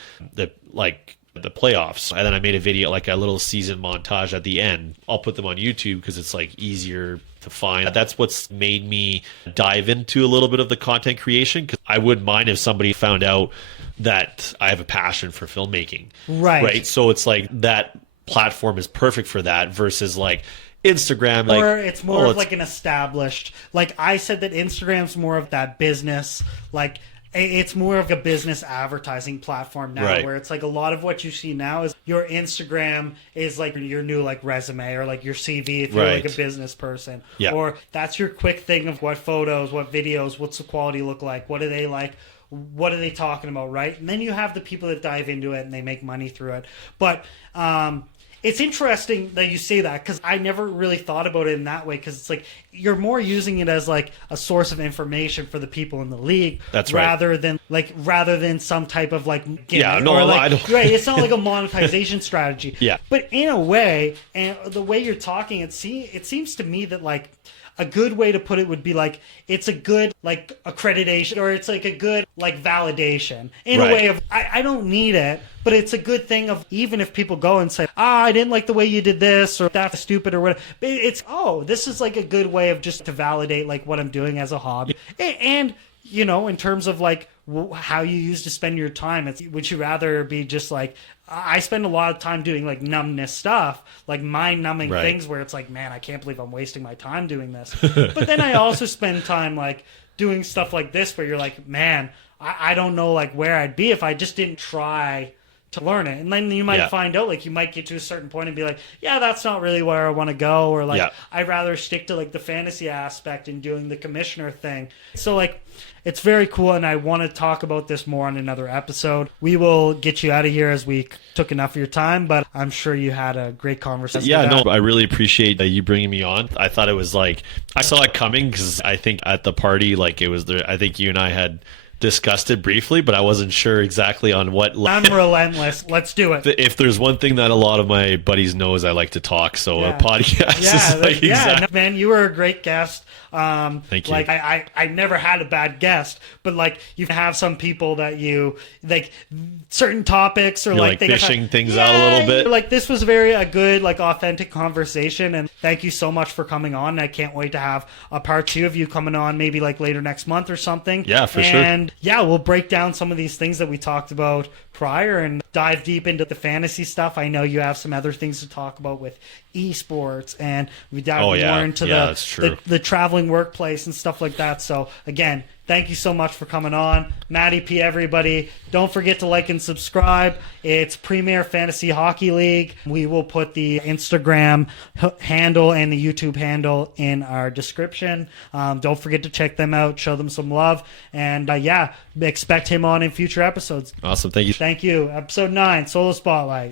playoffs, and then I made a video, like a little season montage at the end. I'll put them on YouTube because it's like easier to find. That's what's made me dive into a little bit of the content creation, because I wouldn't mind if somebody found out that I have a passion for filmmaking. Right. So it's like that platform is perfect for that versus like Instagram. Like, or it's more of like an established, like I said that Instagram's more of that business, like it's more of a business advertising platform now, Right. where it's like a lot of what you see now is your Instagram is like your new like resume or like your CV if you're Right. like a business person. Yeah. Or that's your quick thing of what photos, what videos, what's the quality look like, what do they like, what are they talking about, right? And then you have the people that dive into it and they make money through it. But it's interesting that you say that, because I never really thought about it in that way, because it's like you're more using it as like a source of information for the people in the league. That's right. Rather than some type of like gimmick, Yeah, no, or like, I don't- right, it's not like a monetization strategy. Yeah. But in a way, and the way you're talking, it seems to me that like a good way to put it would be like it's a good like accreditation, or it's like a good like validation in Right. a way of I don't need it, but it's a good thing of, even if people go and say, I didn't like the way you did this, or that's stupid, or whatever, it's this is like a good way of just to validate like what I'm doing as a hobby. And in terms of like how you used to spend your time, would you rather be just like, I spend a lot of time doing like numbness stuff, like mind numbing Right. things where it's like, man, I can't believe I'm wasting my time doing this. But then I also spend time like doing stuff like this where you're like, man, I don't know like where I'd be if I just didn't try to learn it. And then you might Yeah. find out, like you might get to a certain point and be like, yeah, that's not really where I want to go, or like Yeah. I'd rather stick to like the fantasy aspect and doing the commissioner thing. So like it's very cool, and I want to talk about this more on another episode. We will get you out of here as we took enough of your time, but I'm sure you had a great conversation. Yeah, no, I really appreciate you bringing me on. I thought it was like, I saw it coming because I think at the party, like it was there, I think you and I had discussed it briefly, but I wasn't sure exactly on what. I'm relentless. Let's do it. If there's one thing that a lot of my buddies know is I like to talk, so a podcast Yeah, is like no, man, you were a great guest. Thank you. Like I never had a bad guest, but like you have some people that you like certain topics, or You're like like fishing things out a little bit. Like this was a good like authentic conversation, and thank you so much for coming on. I can't wait to have a part 2 of you coming on, maybe like later next month or something. Yeah, for sure. And yeah, we'll break down some of these things that we talked about prior and dive deep into the fantasy stuff. I know you have some other things to talk about with esports, and we dive more into that's true. the traveling workplace and stuff like that. So again, thank you so much for coming on. Matty P, everybody. Don't forget to like and subscribe. It's Premier Fantasy Hockey League. We will put the Instagram handle and the YouTube handle in our description. Don't forget to check them out, show them some love, and expect him on in future episodes. Awesome. Thank you. Thank you. Episode 9, Solo Spotlight.